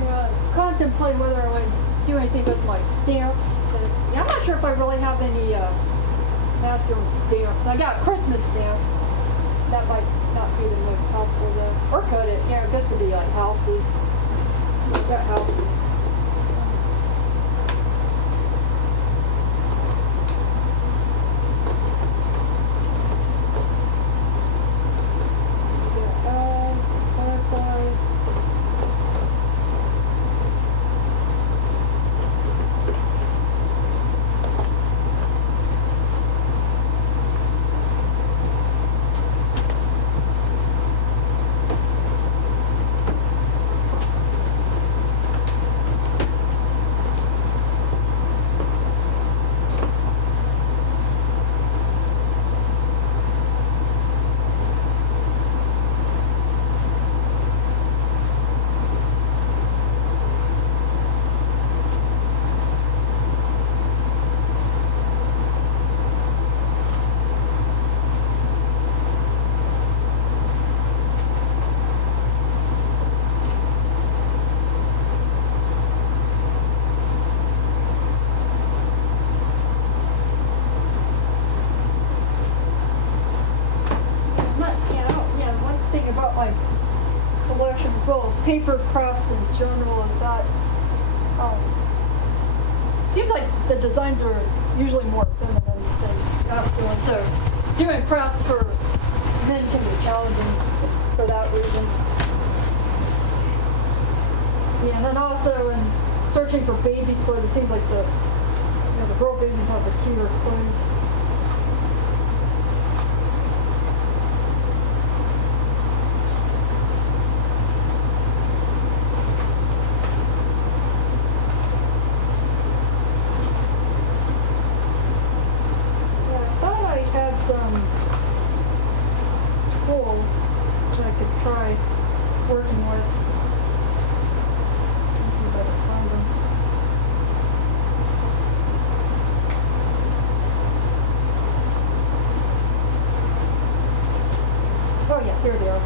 Yeah, I was contemplating whether I would do anything with my stamps, but yeah, I'm not sure if I really have any masculine stamps. I got Christmas stamps. That might not be the most helpful though. Or could it? Yeah, this could be like houses. I've got houses. anything about my collection as well as paper crafts in general is that seems like the designs are usually more feminine than masculine. So doing crafts for men can be challenging for that reason. Yeah, and then also in searching for baby clothes, it seems like the girl babies have the cuter clothes. Some tools that I could try working with. Let's see if I can find them. Oh yeah, here they are.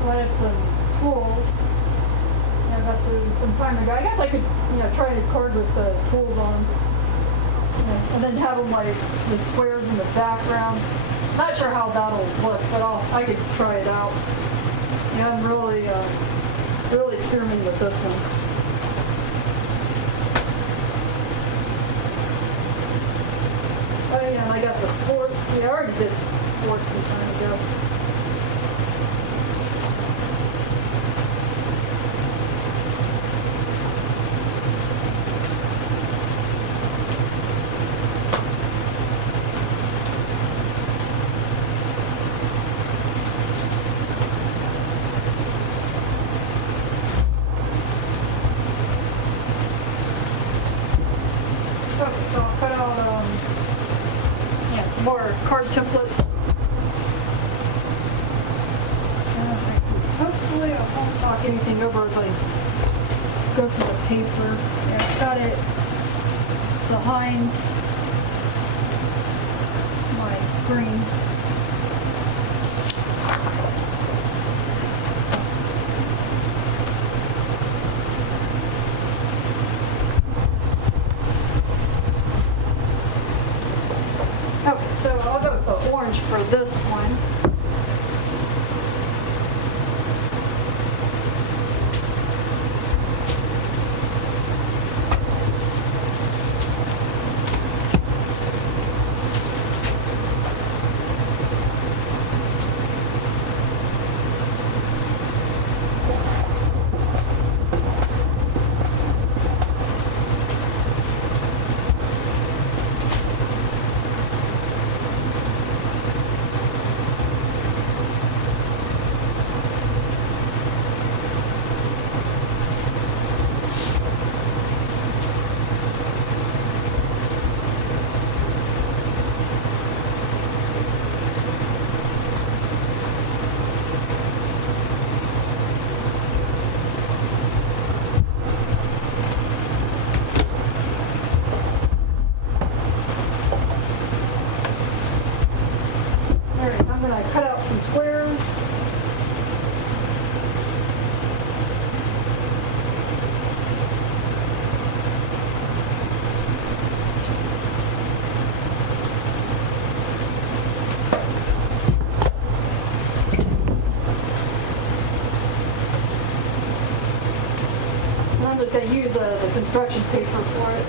So I have some tools. I got those some time ago. I guess I could, try to card with the tools on, and then have them like the squares in the background. Not sure how that'll look, but I could try it out. Yeah, I'm really experimenting with this one. Oh yeah, and I got the sports. Yeah, I already did sports some time ago. Okay, so I'll cut out some more card templates. Hopefully I won't knock anything over as I go through the paper. Yeah, I've got it behind my screen. Okay, so I'll go with the orange for this one. I'm going to cut out some squares. And I'm just going to use the construction paper for it.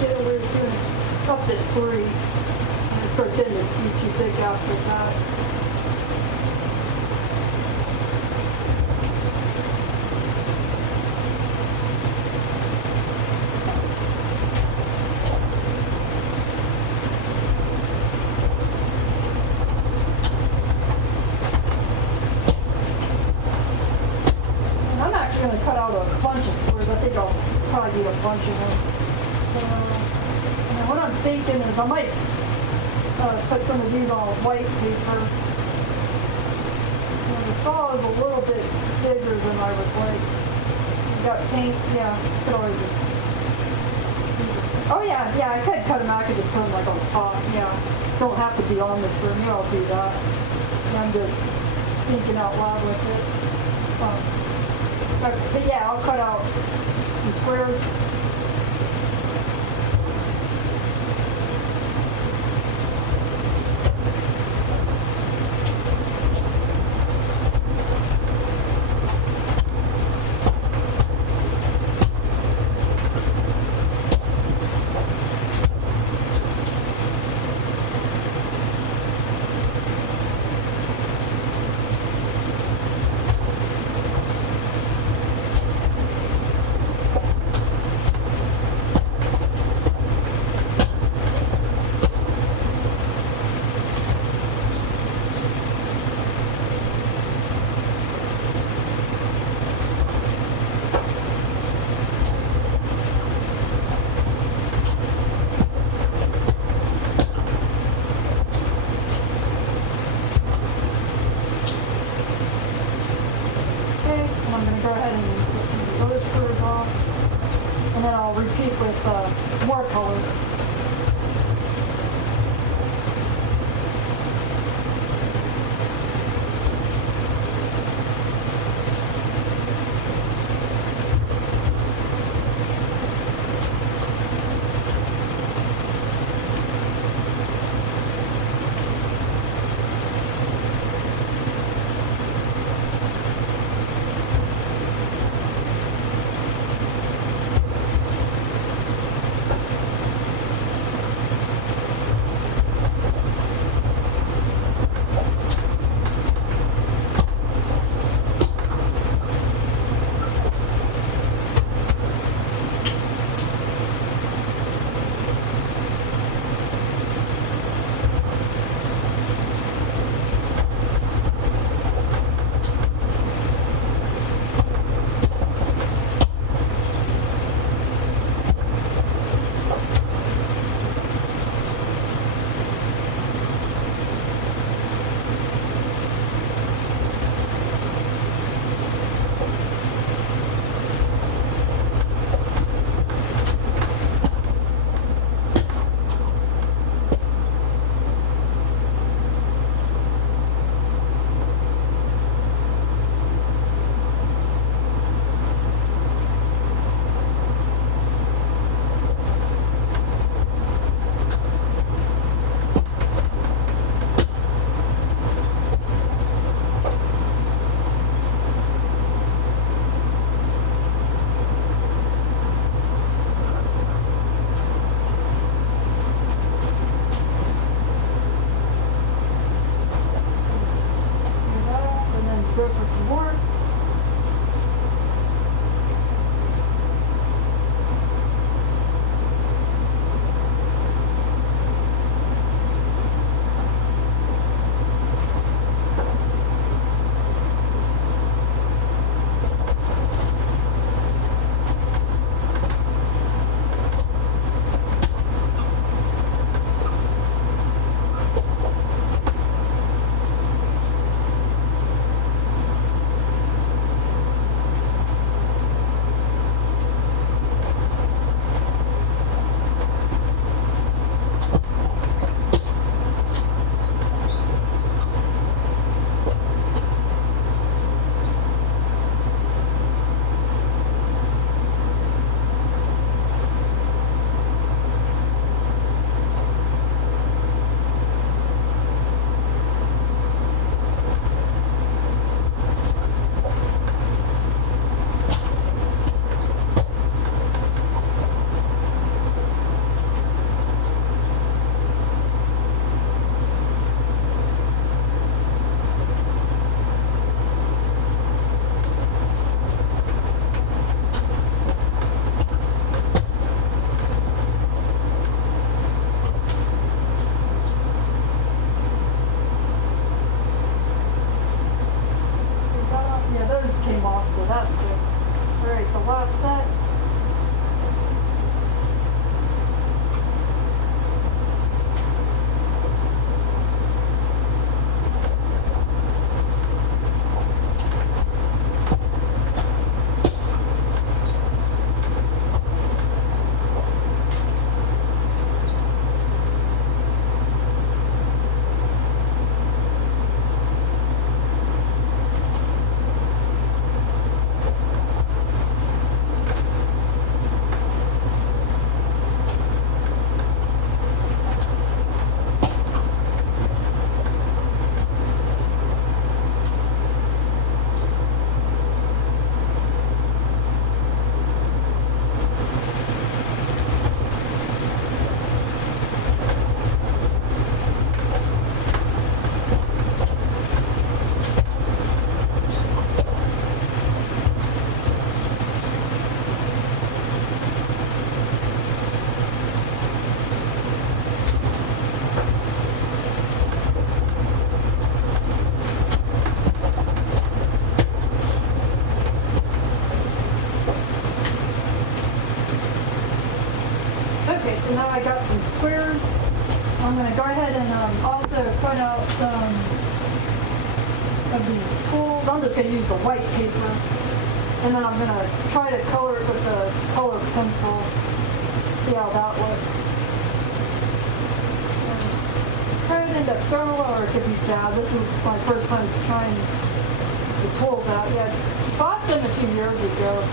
Get away with doing it up to 3. And of course, getting it too thick after that. And I'm actually going to cut out a bunch of squares. I think I'll probably do a bunch of them. And what I'm thinking is I might put some of these on white paper. The saw is a little bit bigger than I would like. You got paint, yeah, could always do. Oh yeah, I could cut them out. I could just put them like on the top. Yeah, don't have to be on this for me. I'll do that. And I'm just thinking out loud with it. But yeah, I'll cut out some squares. I'm going to go ahead and get some of these other screws off, and then I'll repeat with more colors. Go for some more. Okay, so now I got some squares. I'm going to go ahead and also put out some of these tools. I'm just going to use the white paper. And then I'm going to try to color it with a color pencil. See how that looks. Could end up going well, or it could be bad. This is my first time trying the tools out. Yeah, bought them a few years ago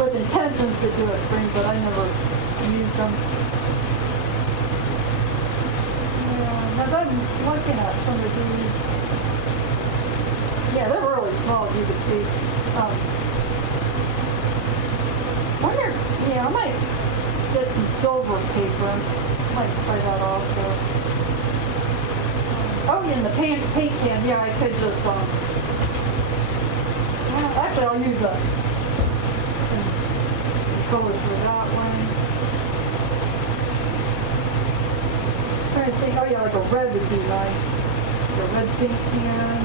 with intentions to do a screen, but I never used them. And as I'm looking at some of these, yeah, they're really small, as you can see. Wonder, yeah, I might get some silver paper. Might try that also. Oh, yeah, and the paint can, yeah, I could just, well, actually, I'll use some colors for that one. Trying to think, oh yeah, like a red would be nice. Like a red paint can.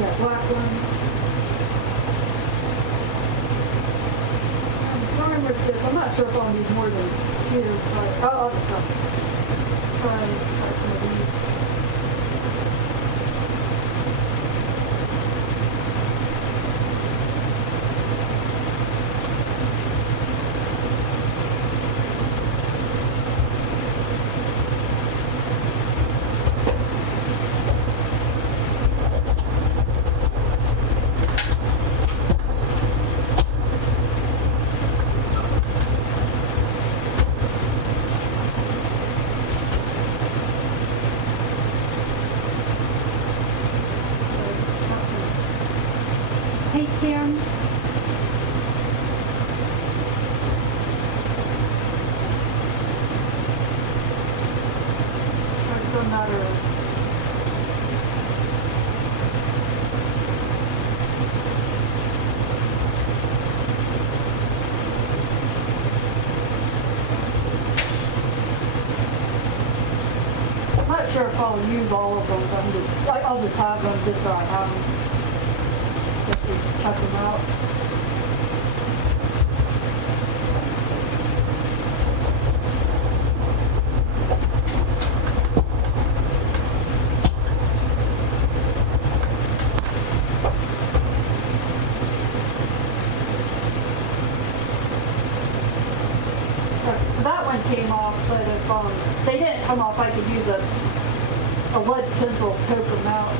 Yeah, black one. I'm going with this. I'm not sure if I'll need more than two, but I'll just try some of these. Paint cans. Try some that are I'm not sure if I'll use all of them, but I'll just have them just so I have them. Check them out. So that one came off, but if they didn't come off, I could use a lead pencil to poke them out.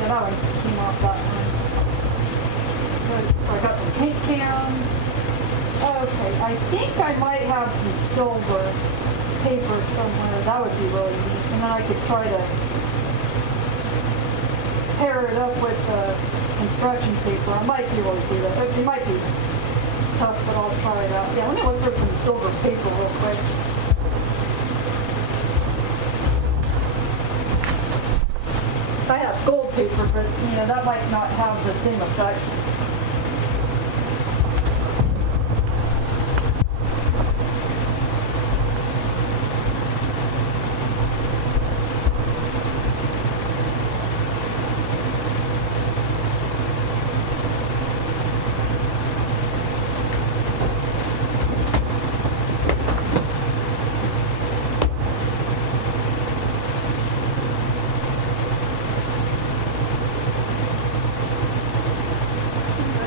Yeah, that one came off that one. So I got some paint cans. Okay, I think I might have some silver paper somewhere. That would be really neat. And then I could try to pair it up with construction paper. I might be able to do that. It might be tough, but I'll try it out. Yeah, let me look for some silver paper real quick. I have gold paper, but that might not have the same effects.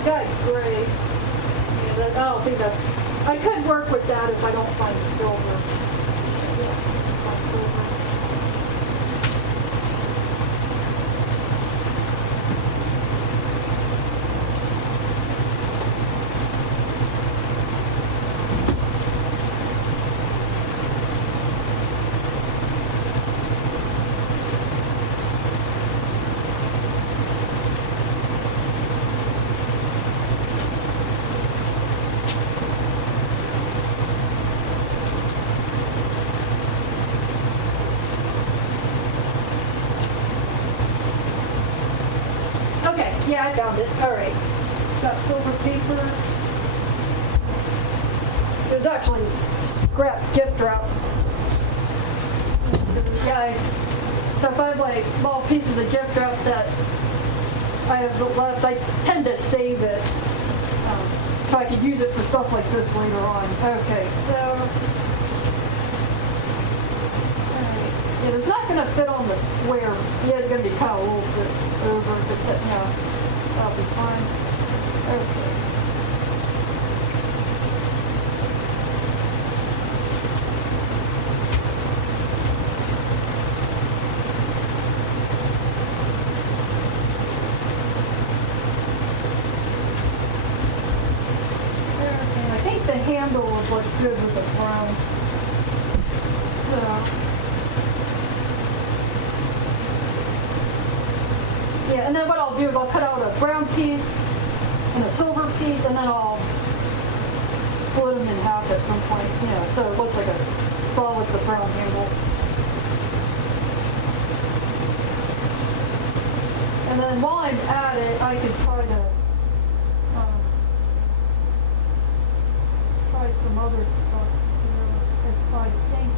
Got gray. Yeah, I don't think that. I could work with that if I don't find the silver. Yes, find silver. Yeah, I found it. All right. Got silver paper. It was actually scrap gift wrap. So if I have like small pieces of gift wrap that I have left, I tend to save it. so I could use it for stuff like this later on. Okay, so. Alright. Yeah, it's not going to fit on the square. Yeah, it's going to be kind of a little bit over, but yeah, that'll be fine. Okay. I think the handle would look good with the brown. So. Yeah, and then what I'll do is I'll cut out a brown piece and a silver piece, and then I'll split them in half at some point, you know, so it looks like a saw with the brown handle. And then while I'm at it, I could try to try some other stuff here if I think,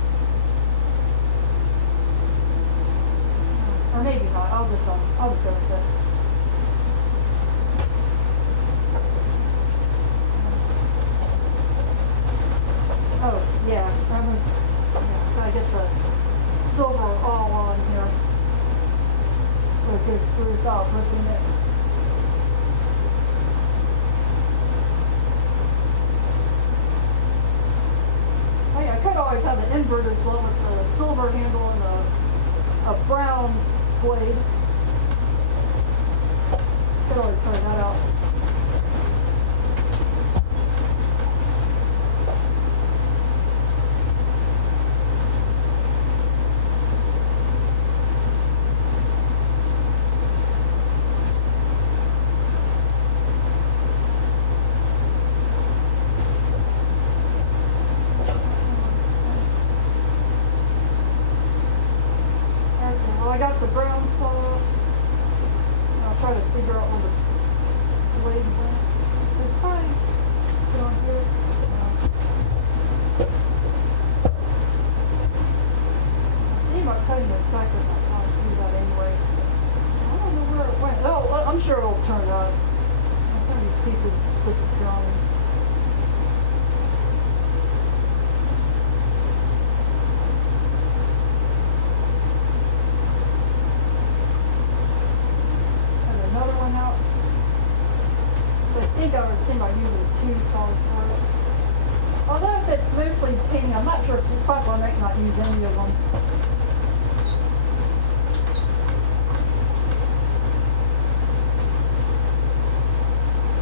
or maybe not. I'll just go with it. Oh yeah, almost. Yeah, gotta get the silver all on here, so it goes through without ripping it. Oh yeah, I could always have the inverted slow with the silver handle and a brown blade. Could always try that out. Well, I got the brown saw. I'll try to figure out where the blade went. It's probably down here. I was thinking about cutting the second. I thought I'd do that anyway. I don't know where it went. Oh, I'm sure it'll turn out. Some of these pieces disappear on me. Out. So I think I was thinking about using 2 saws for it. Although if it's mostly painting, I'm not sure. It's possible I might not use any of them.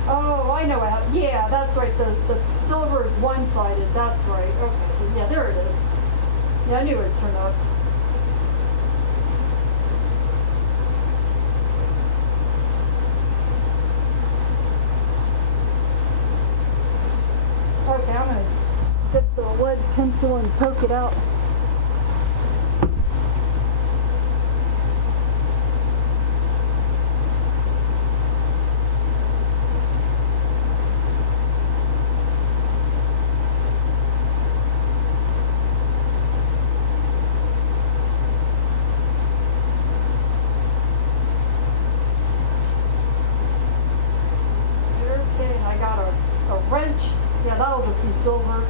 Oh, I know how. Yeah, that's right. The silver is one-sided. That's right. Okay, so yeah, there it is. Yeah, I knew it would turn out. Okay, I'm going to dip the lead pencil and poke it out. Okay, I got a wrench. Yeah, that'll just be silver.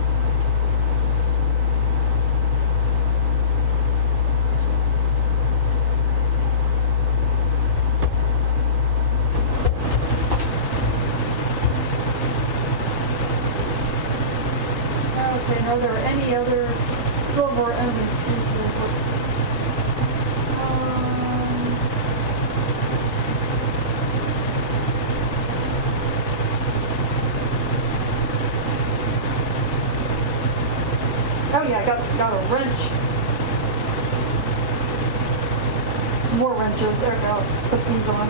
Okay, now there are any other silver ending pieces. Let's see. Oh yeah, I got a wrench. Some more wrenches. There we go. Put these on.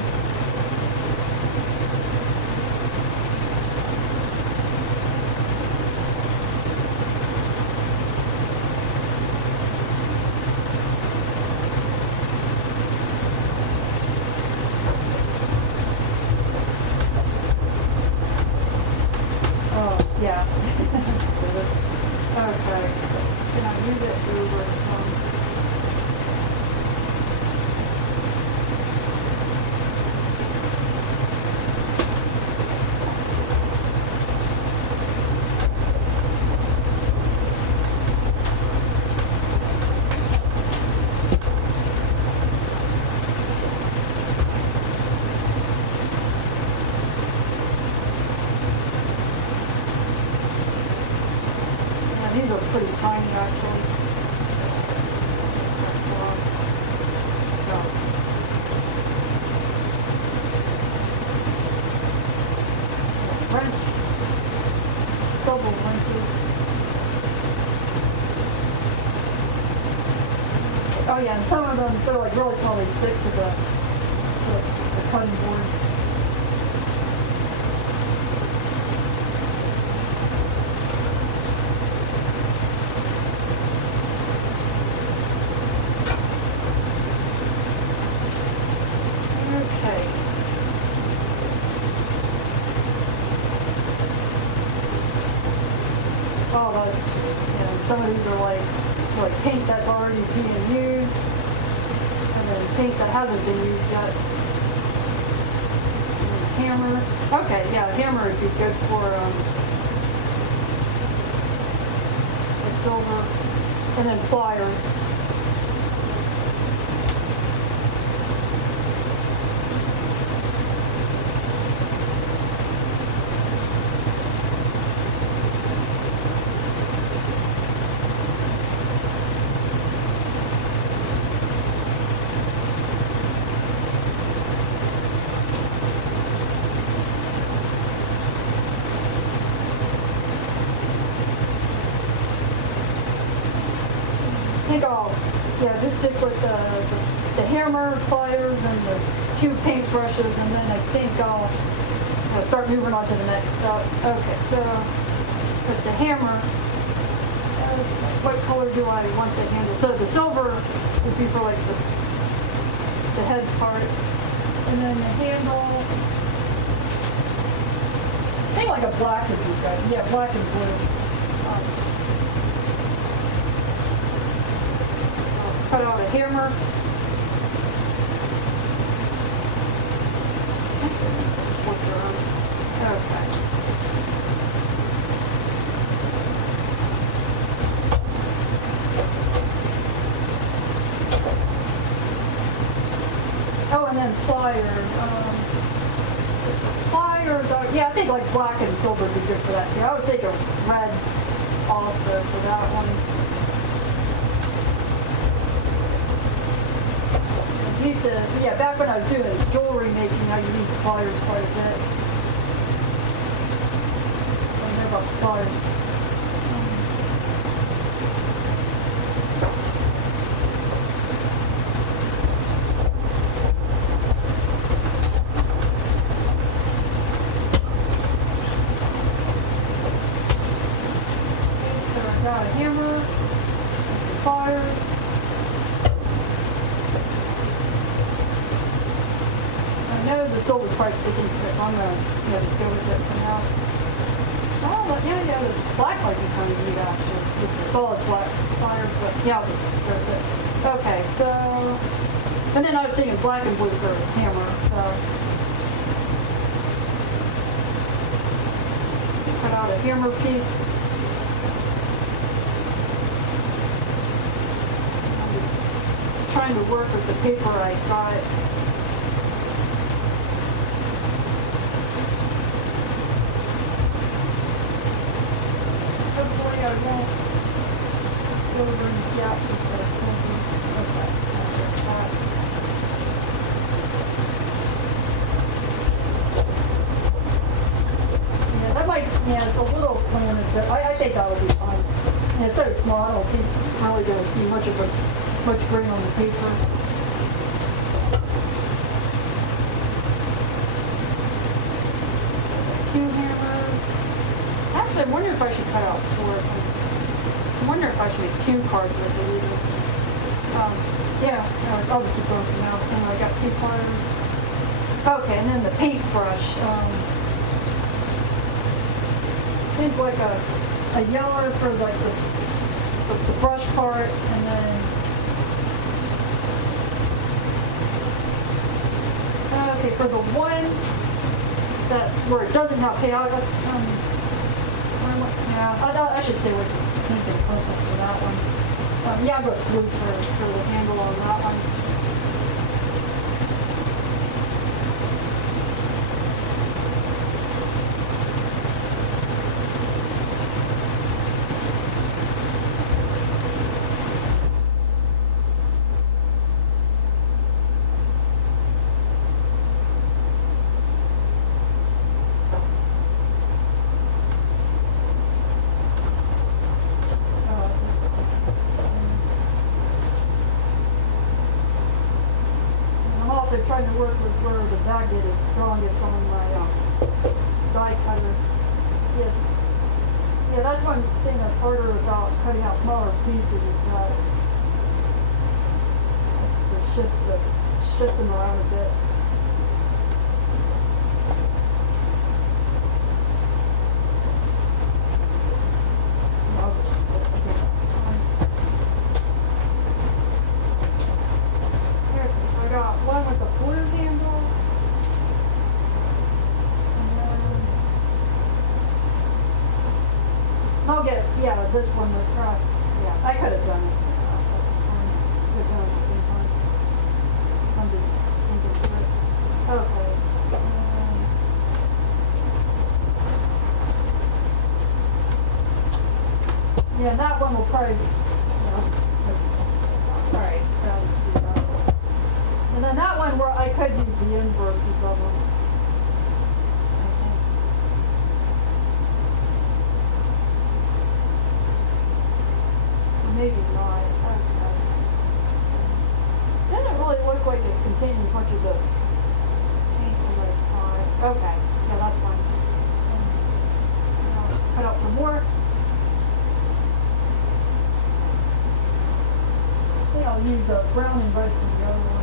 Oh yeah. Okay. Can I move it over some? these are pretty tiny actually. Wrench. Several wrenches. Oh yeah, and some of them, they're like really small, they stick to the cutting board. Okay. Oh, that's, yeah, some of these are like paint that's already being used, and then paint that hasn't been used yet. And then hammer. Okay, yeah, hammer would be good for the silver. And then pliers. I think I'll, yeah, just stick with the hammer, pliers, and the 2 paint brushes, and then I think I'll start moving on to the next step. Okay, so with the hammer, what color do I want the handle? So the silver would be for like the head part, and then the handle, I think like a black would be good. Yeah, black and blue. Cut out a hammer. Okay. Oh, and then pliers. Pliers are, yeah, I think like black and silver would be good for that too. I was thinking red also for that one. Used to, yeah, back when I was doing jewelry making, I used the pliers quite a bit. I know about the pliers. So I got a hammer, and some pliers. I know the silver's probably sticking to it, but I'm gonna just go with it for now. Oh, but yeah, the black might be kind of neat actually. Just a solid black pliers, but yeah, I'll just go with it. Okay, so, and then I was thinking black and blue for a hammer, so. Cut out a hammer piece. I'm just trying to work with the paper I got. Hopefully I won't go over any gaps into the silver. Okay, that's that. Yeah, that might, yeah, it's a little slanted, but I think that would be fine. And it's so small, I don't think I'm really going to see much grain on the paper. Two hammers. Actually, I wonder if I should cut out 4. I wonder if I should make 2 cards like I did. Yeah, I'll just keep going for now. And I got 2 pliers. Okay, and then the paintbrush. I think like a yellow for like the brush part, and then okay, for the one that where it doesn't have payout, yeah, I should stay with pink and purple for that one. Yeah, I'll go blue for the handle on that one. also trying to work with where the baguette is strongest on my die cutter. Yeah, that's one thing that's harder about cutting out smaller pieces is that it's the shift them around a bit. This one was yeah, I could have done it. That's fine. Could have done it at the same time. Somebody thinking through it. Okay. Yeah, that one will probably, alright, and then that one where I could use the inverses of them. Maybe not. Okay. Doesn't really look like it's containing as much of the paint as I thought. Okay, yeah, that's fine. I'll cut out some more. I think I'll use a brown and red for the other one.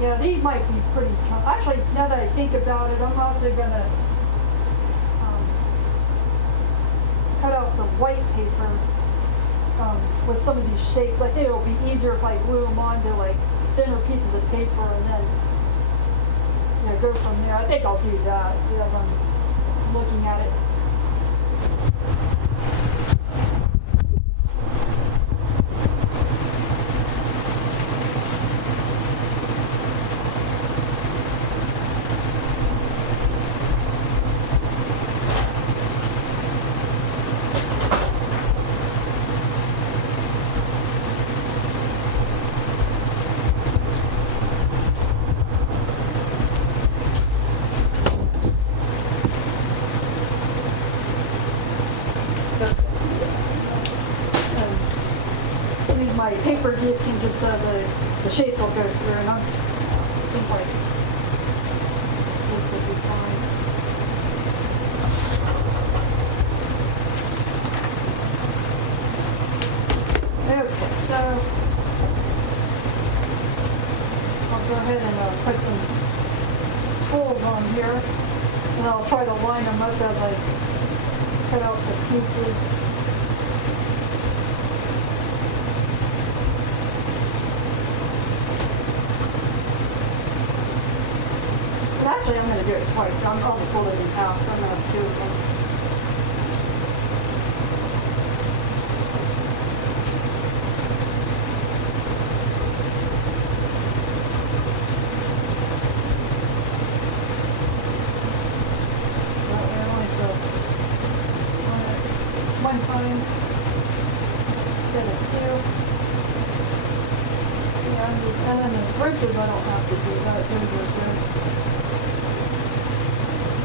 Yeah, these might be pretty chunky. Actually, now that I think about it, I'm also going to cut out some white paper with some of these shapes. I think it'll be easier if I glue them onto like thinner pieces of paper and then go from there. I think I'll do that as I'm looking at it. My paper guillotine just so the shapes will go through, and I think like this will be fine. Okay, so I'll go ahead and put some tools on here, and I'll try to line them up as I cut out the pieces. Actually, I'm going to do it twice, so I'll just fold it in half. So I'm going to have two of them. One time instead of two. Yeah, and then the bridges I don't have to do that. Those are good.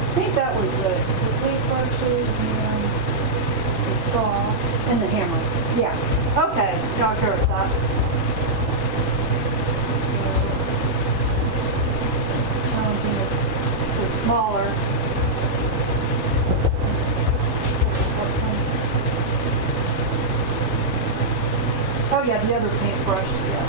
I think that was the paintbrushes and the saw and the hammer. Yeah. Okay. Yeah, I'll go with that. I don't think it's so smaller. Oh yeah, the other paintbrush. Yeah.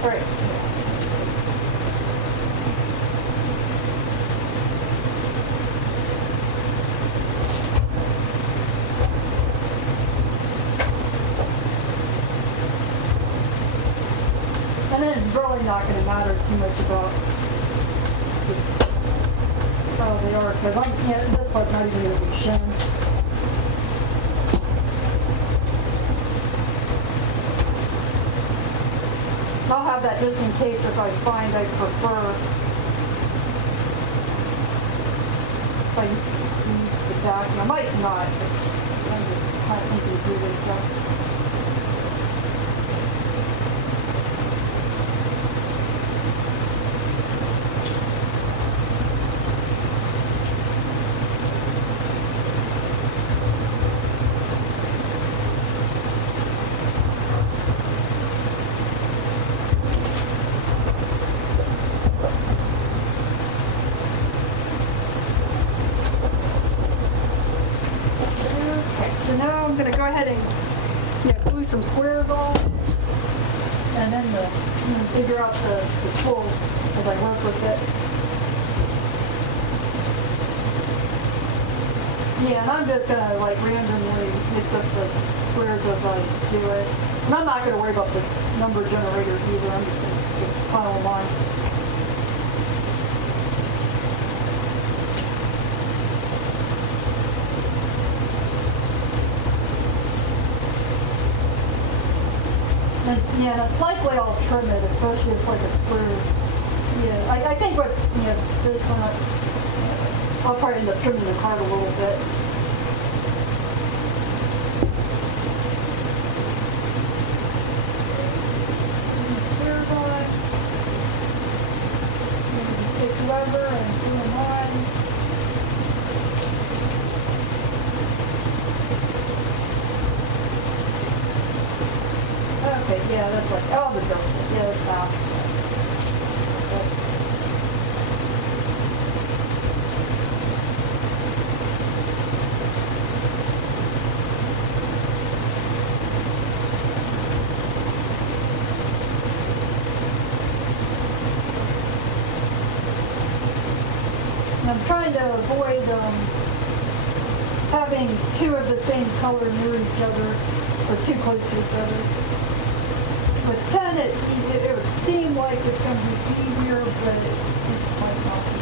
Alright. And it's really not going to matter too much about how they are, because this part's not even going to be shown. I'll have that just in case if I find I prefer. If I need the back, and I might not, but I'm just kind of thinking through this stuff. So now I'm going to go ahead and glue some squares on, and then figure out the tools as I work with it. Yeah, and I'm just going to randomly mix up the squares as I do it. And I'm not going to worry about the number generator either. I'm just going to pile them on. And, it's likely I'll trim it, especially if a screw. Yeah, I think with this one, I'll probably end up trimming the card a little bit. Squares on it. Just take the lever and glue them on. Okay, yeah, that's I'll just go with it. Yeah, that's half. And I'm trying to avoid having two of the same color near each other or too close to each other. With 10, it would seem like it's going to be easier, but it might not be.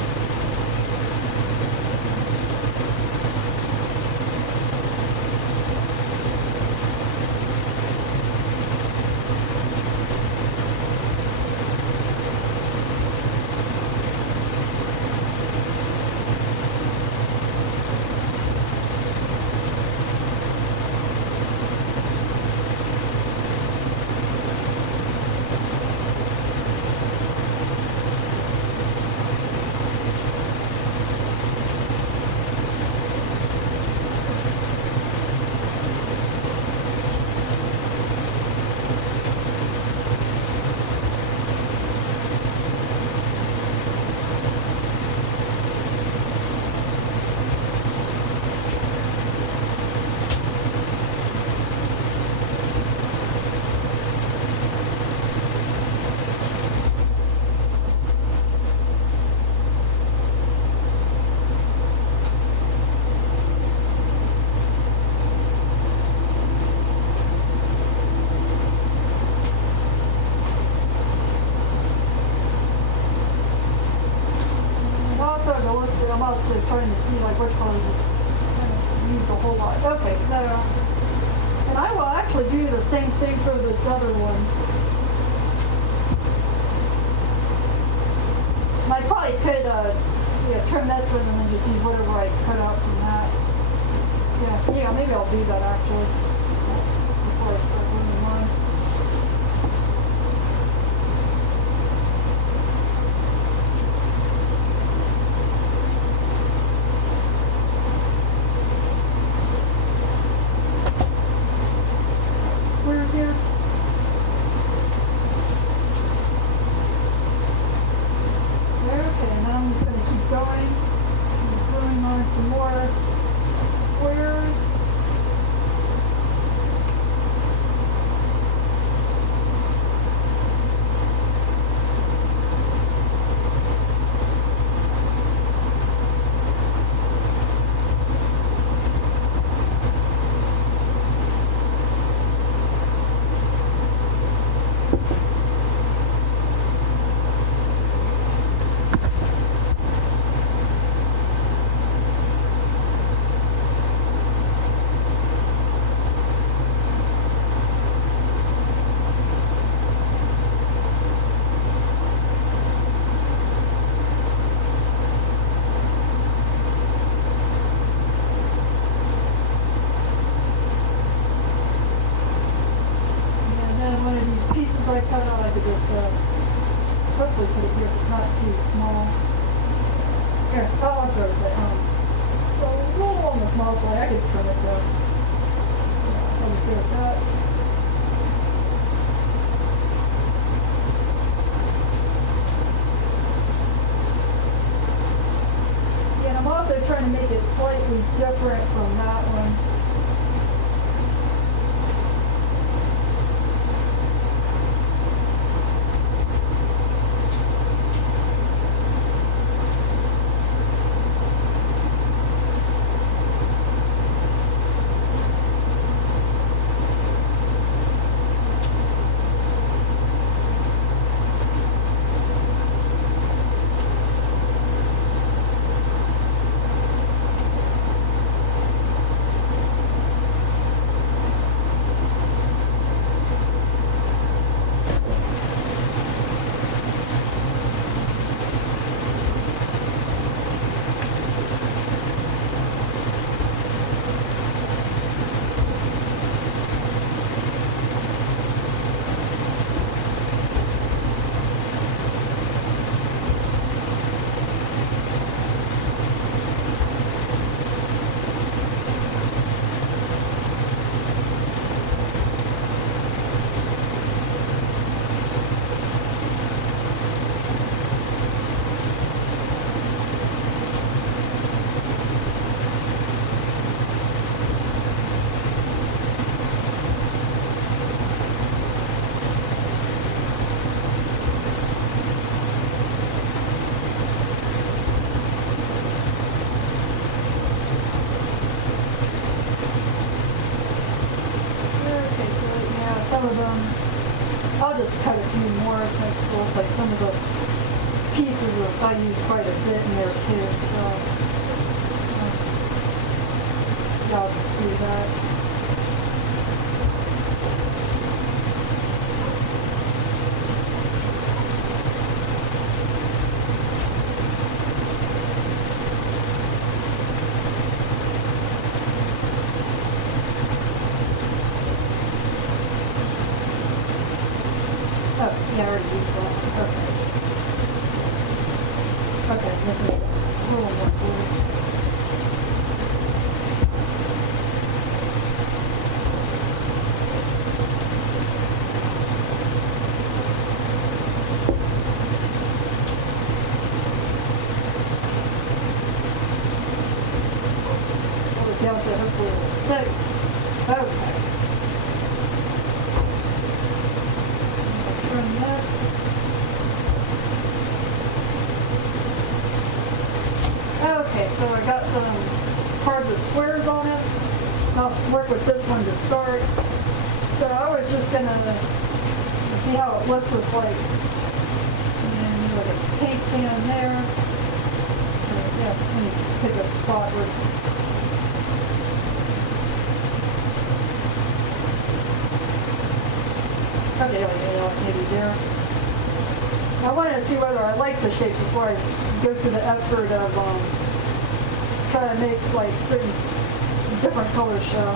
I'm also trying to see which colors I used a whole lot. Okay, so, and I will actually do the same thing for this other one. And I probably could trim this one and then just use whatever I cut out from that. Yeah, maybe I'll do that actually before I start gluing mine. Here. Okay, now I'm just going to keep going. I'm gluing on some more squares. ones I cut out, I could just hopefully put it here if it's not too small. Here, I'll throw it. So a little on the small side, I could trim it though. Yeah, I'll just do it that. Yeah, and I'm also trying to make it slightly different from that one. Some of them, I'll just cut a few more since it looks like some of the pieces I use quite a bit in there too, so yeah, I'll do that. Oh, yeah, I already used that. Okay. Okay, this is a little more blue. Hold it down so hopefully it will stick. Okay. Trim this. Okay, so I got some carved with squares on it. I'll work with this one to start. So I was just gonna see how it looks with like a paint can there. Yeah, let me pick a spot where it's okay, maybe there. I wanted to see whether I like the shape before I go through the effort of trying to make like certain different colors show.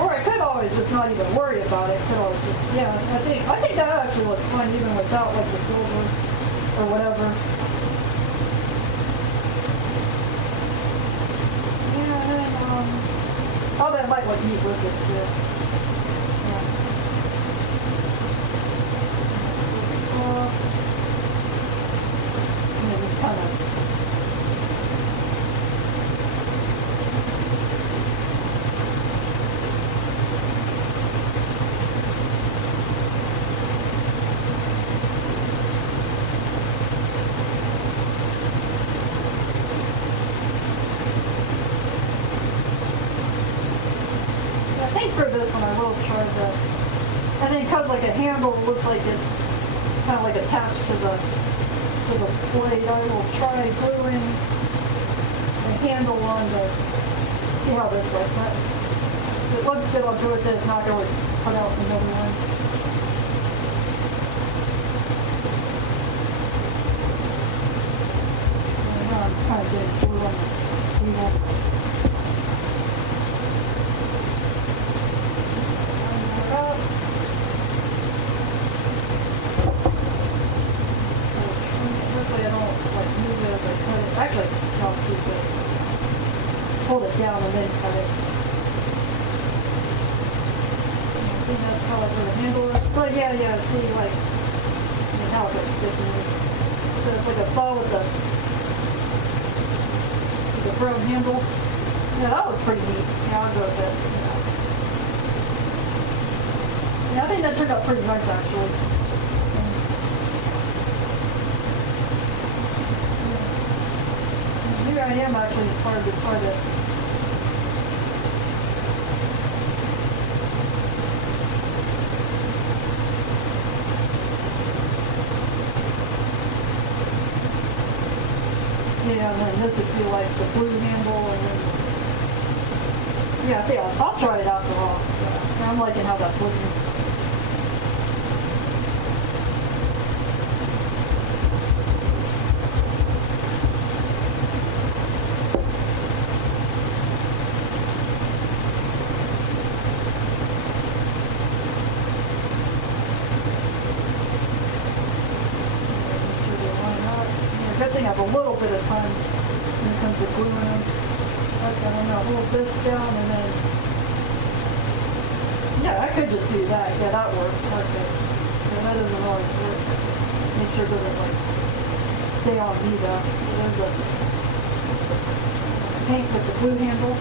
Or I could always just not even worry about it. Could always just, yeah, I think that actually looks fun even without like the silver or whatever. Yeah, and oh, that might look neat with it too. Kind of I think for this one I will try the, I think because like a handle looks like it's kind of like attached to the blade, I will try gluing the handle on to see how this looks. If it looks good, I'll do it. If not, I would cut out another one. And now I'm kind of getting glue on the table. how like where the handle is. So yeah, see like, now it's like sticking. So it's like a saw with the brown handle. Yeah, that looks pretty neat. Yeah, I'll go with it. Yeah, I think that turned out pretty nice actually. Here I am actually inspired to try to. Yeah, and then this would be like the blue handle, and then yeah, I think I'll try it out the raw. Yeah, I'm liking how that's looking. Good thing I have a little bit of time when it comes to gluing them. Okay, I'm gonna hold this down and then, yeah, I could just do that. Yeah, that works. Okay. Yeah, that doesn't always work. Make sure it doesn't like stay on me though. So there's a paint with the glue handle.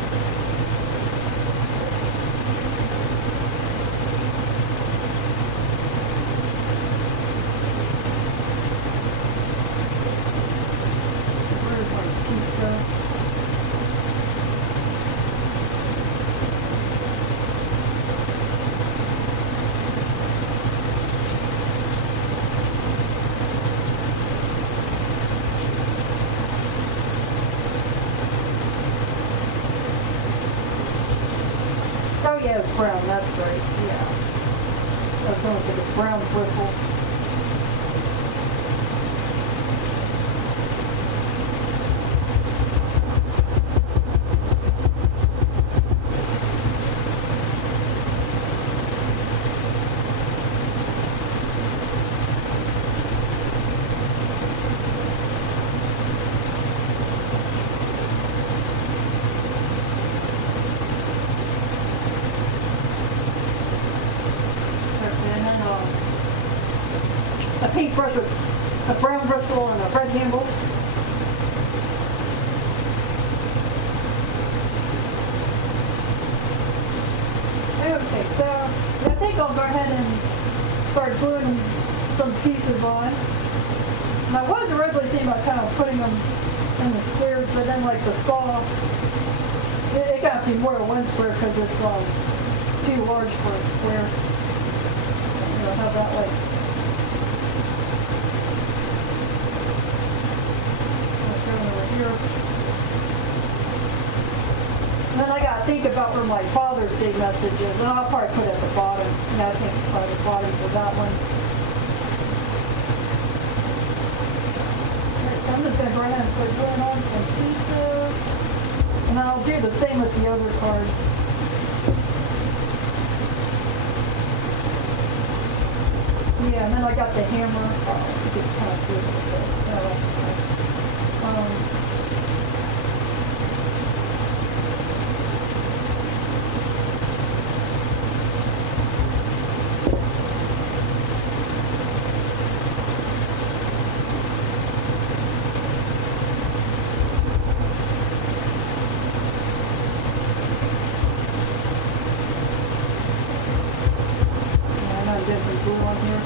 Oh yeah, it's brown, that's right, yeah. I was going for the brown bristle. A paintbrush with a brown bristle and a red handle. Okay, so I think I'll go ahead and start gluing some pieces on. And I was originally thinking about kind of putting them in the squares, but then like the saw, it got to be more than one square because it's too large for a square. You know, have that like. Here. And then I gotta think about where my Father's Day message is, and I'll probably put it at the bottom. Yeah, I think probably the bottom for that one. Alright, so I'm just gonna go ahead and start gluing on some pieces. And then I'll do the same with the other card. Yeah, and then I got the hammer. Oh, you can kind of see it a little bit. Yeah, that's fine. Get some glue on here.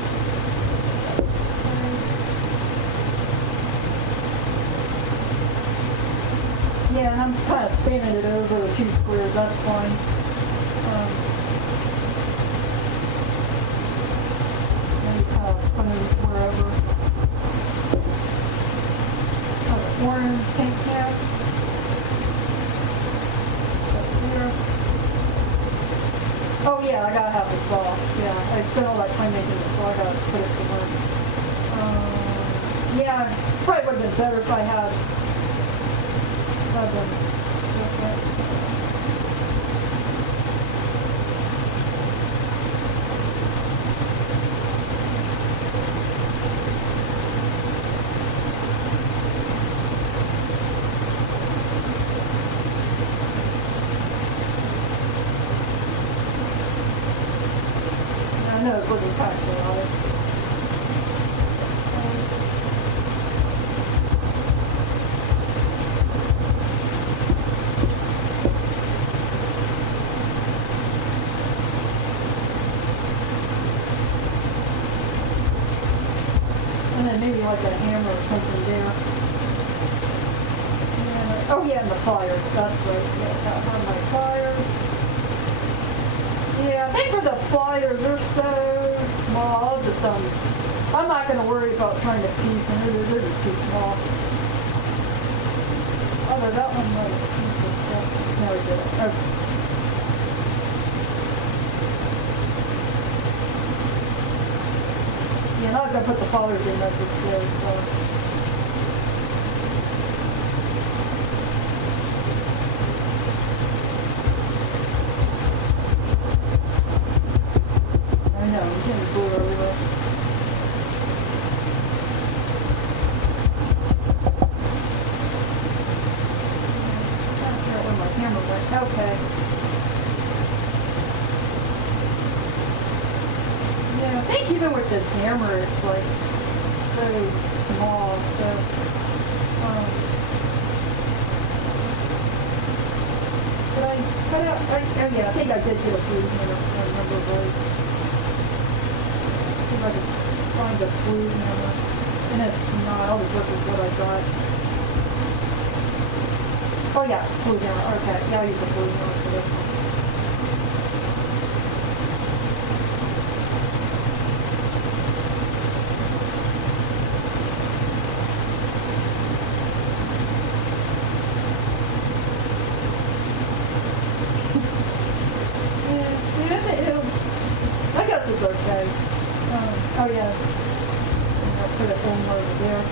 Yeah, and I'm kind of spanning it over the two squares, that's fine. And just kind of put it wherever. Orange paint cap. Up here. Oh yeah, I gotta have the saw. Yeah, I spent all that time making the saw. I gotta put it somewhere. Yeah, probably would have been better if I had them different. know it's looking kind of chaotic. And then maybe like a hammer or something there. And, oh yeah, and the pliers, that's right. Yeah, I have my pliers. Yeah, I think for the pliers, they're so small. I'm not going to worry about trying to piece them. They're just too small. Although that one might have pieced itself. No, it didn't. Okay. Yeah, not going to put the pliers in as it goes, so. I know, I'm getting glue everywhere. I don't know where my camera went. Okay. Yeah, I think even with this hammer, it's like so small, so. Did I cut out? Oh yeah, I think I did get a blue hammer, if I remember right. See if I can find a blue hammer. And if not, I'll just work with what I got. Oh yeah, blue hammer. Okay, yeah, I'll use the blue hammer for this one. I guess it's okay. Oh yeah. I'll put it one over there.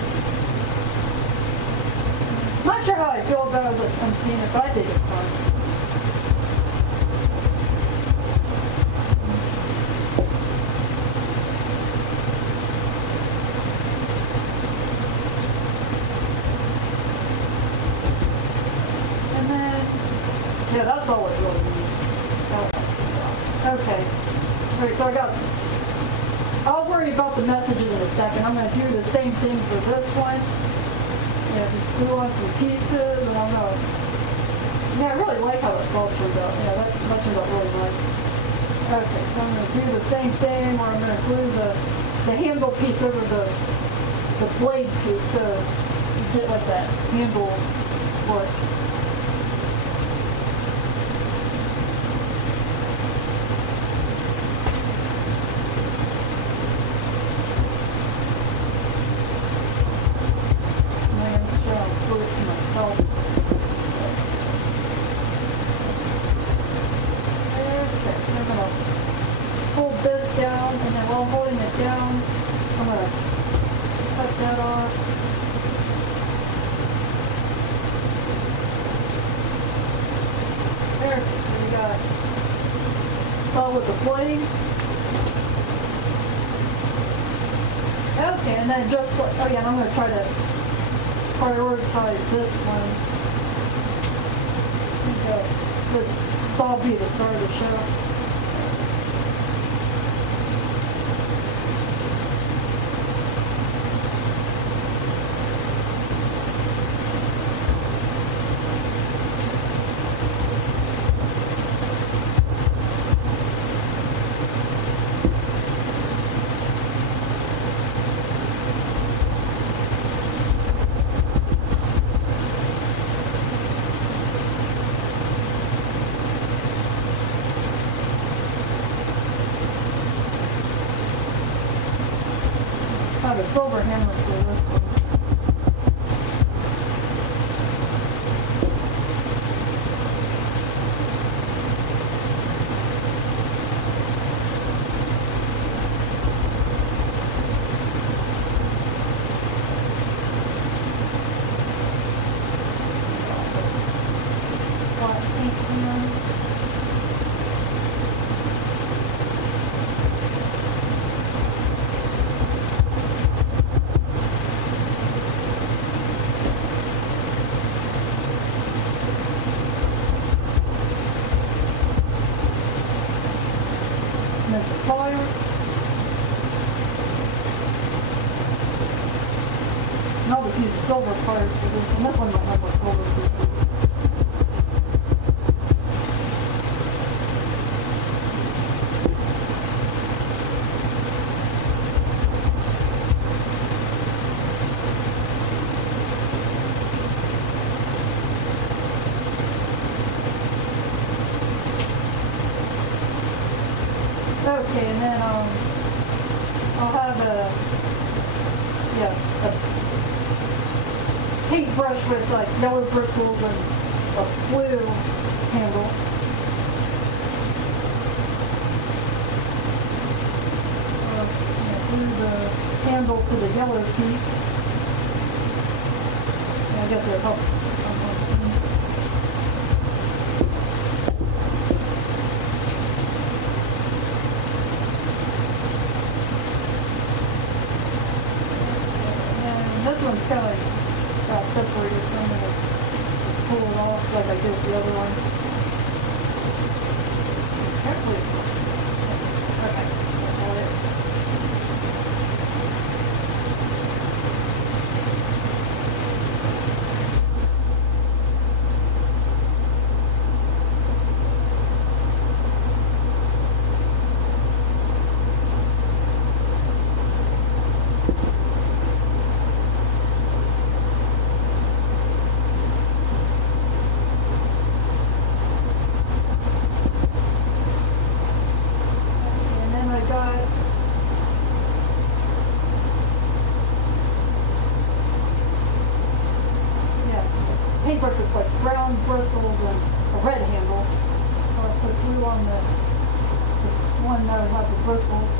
Not sure how I feel about it as I'm seeing it, but I think it's fine. And then, yeah, that's all it really needs. Okay. Alright, so I'll worry about the messages in a second. I'm going to do the same thing for this one. Yeah, just glue on some pieces, and I'm going to... Yeah, I really like how this all turned out. Yeah, that turned out really nice. Okay, so I'm going to do the same thing where I'm going to glue the handle piece over the blade piece so you get like that handle look. Down, and then while holding it down, I'm going to cut that off. There, so we got saw with the blade. Okay, and then just like, oh yeah, and I'm going to try to prioritize this one. This saw will be the start of the show. Have a silver hammer for this one. And then some pliers. And I'll just use the silver parts for this one. This one might have more silver pieces. Okay, and then I'll have a paintbrush with like yellow bristles and a blue handle. So I'm gonna glue the handle to the yellow piece. Yeah, I guess it'll help someone. This one's kind of like got separated, so I'm going to pull it off like I did with the other one. Hopefully it's not. Okay, got it. Paintbrush with like brown bristles and a red handle. So I put glue on the one that would have the bristles.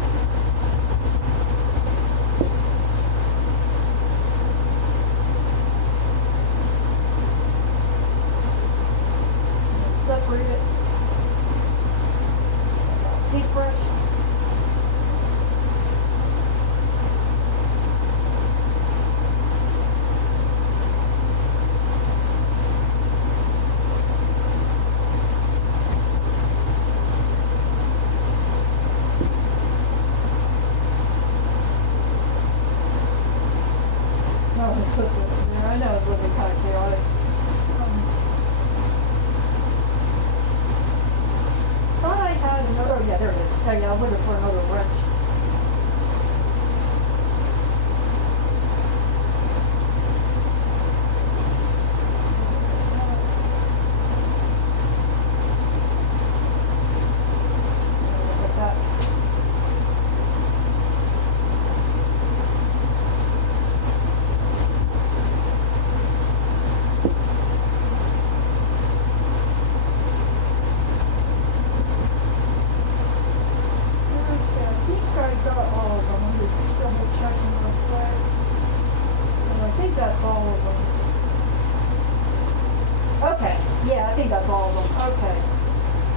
And then separate it. Paintbrush. Put this in there. I know it's looking kind of chaotic. Thought I had another. Oh yeah, there it is. Oh yeah, I was looking for another wrench. Look at that. That's all of them. Okay, yeah, I think that's all of them. Okay.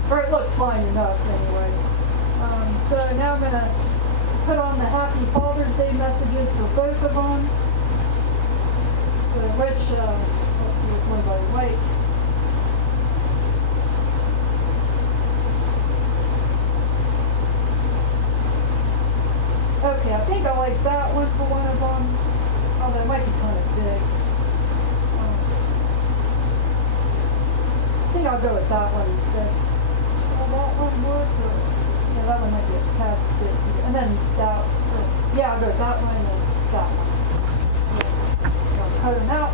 Or it looks fine enough anyway. So now I'm going to put on the Happy Father's Day messages for both of them. So let's see which ones I like. Okay, I think I like that one for one of them. Oh, that might be kind of big. I think I'll go with that one instead. Will that one work? Or, yeah, that one might be a tad big. And then that, yeah, I'll go with that one and then that one. So, I'll cut them out.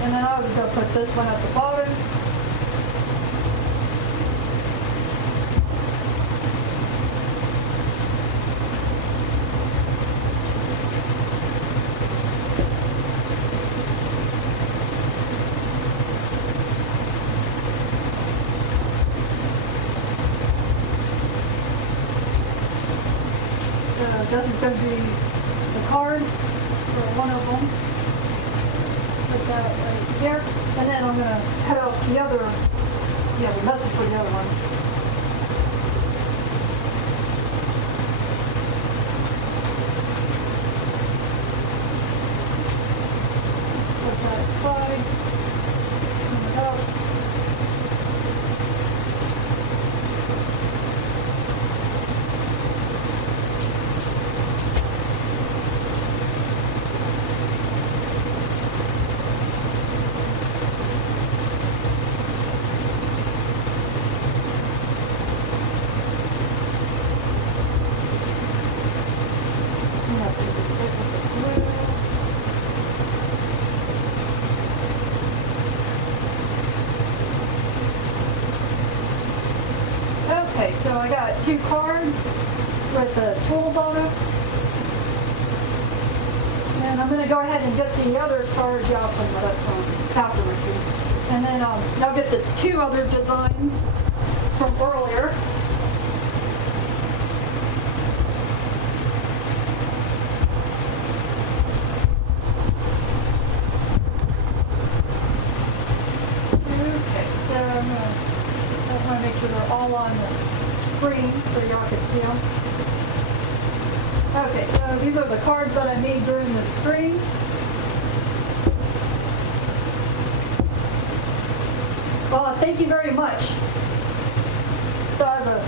And then I was going to put this one at the bottom. So this is going to be the card for one of them. Put that right here, and then I'm going to cut out the other Yeah, the message for the other one. Set that aside. Turn it up. And that's gonna be it with the blue. Okay, so I got 2 cards with the tools on them. And I'm going to go ahead and get the other cards. Yeah, I'll put that up afterwards here. And then I'll get the 2 other designs from earlier. Okay, so I want to make sure they're all on the screen so y'all can see them. Okay, so these are the cards that I made during the stream. Well, thank you very much. So I have a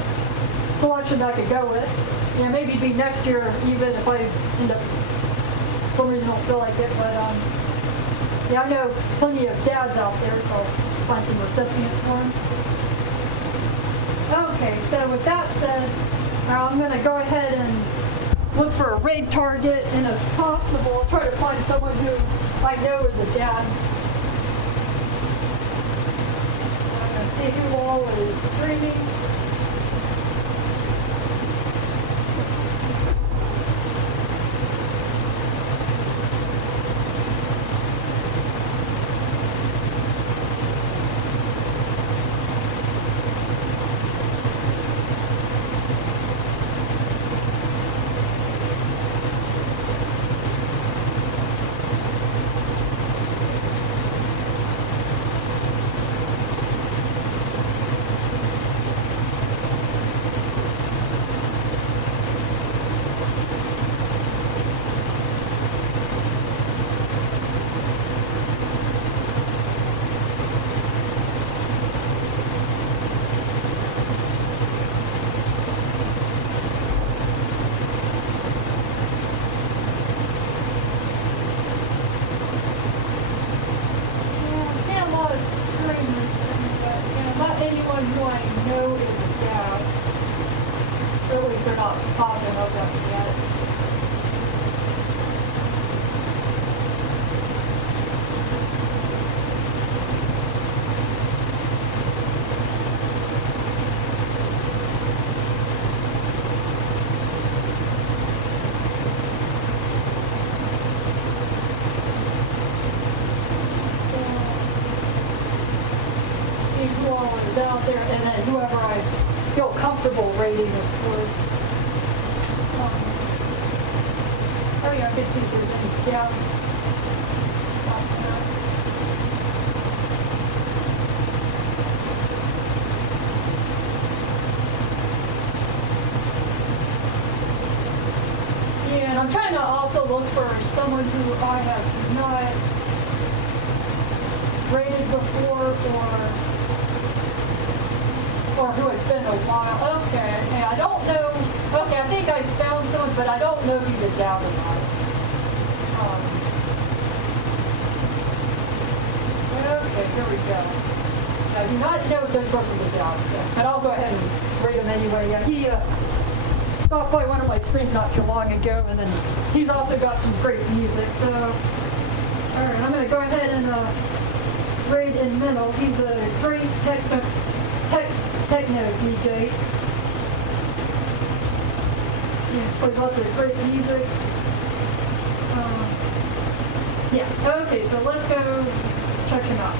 selection that I could go with. You know, maybe it'd be next year, even if I end up, for some reason don't feel like it, but yeah, I know plenty of dads out there, so I'll find some recipients for them. Okay, so with that said, I'm going to go ahead and look for a raid target, and if possible, try to find someone who I know is a dad. So I'm going to see who all is streaming. Anyone who I know is a dad, or at least they're not popping up at me yet. Who all is out there, and then whoever I feel comfortable rating, of course. Oh yeah, I can see if there's any doubts. Yeah, and I'm trying to also look for someone who I have not rated before, or who it's been a while. Okay, yeah, I don't know. Okay, I think I found someone, but I don't know if he's a dad or not. Okay, here we go. I do not know if this person's a dad, so, but I'll go ahead and rate him anyway. Yeah, he stopped by one of my streams not too long ago, and then he's also got some great music. So, all right, I'm going to go ahead and rate in Mental. He's a great techno DJ. He plays lots of great music. Yeah, okay, so let's go check him out.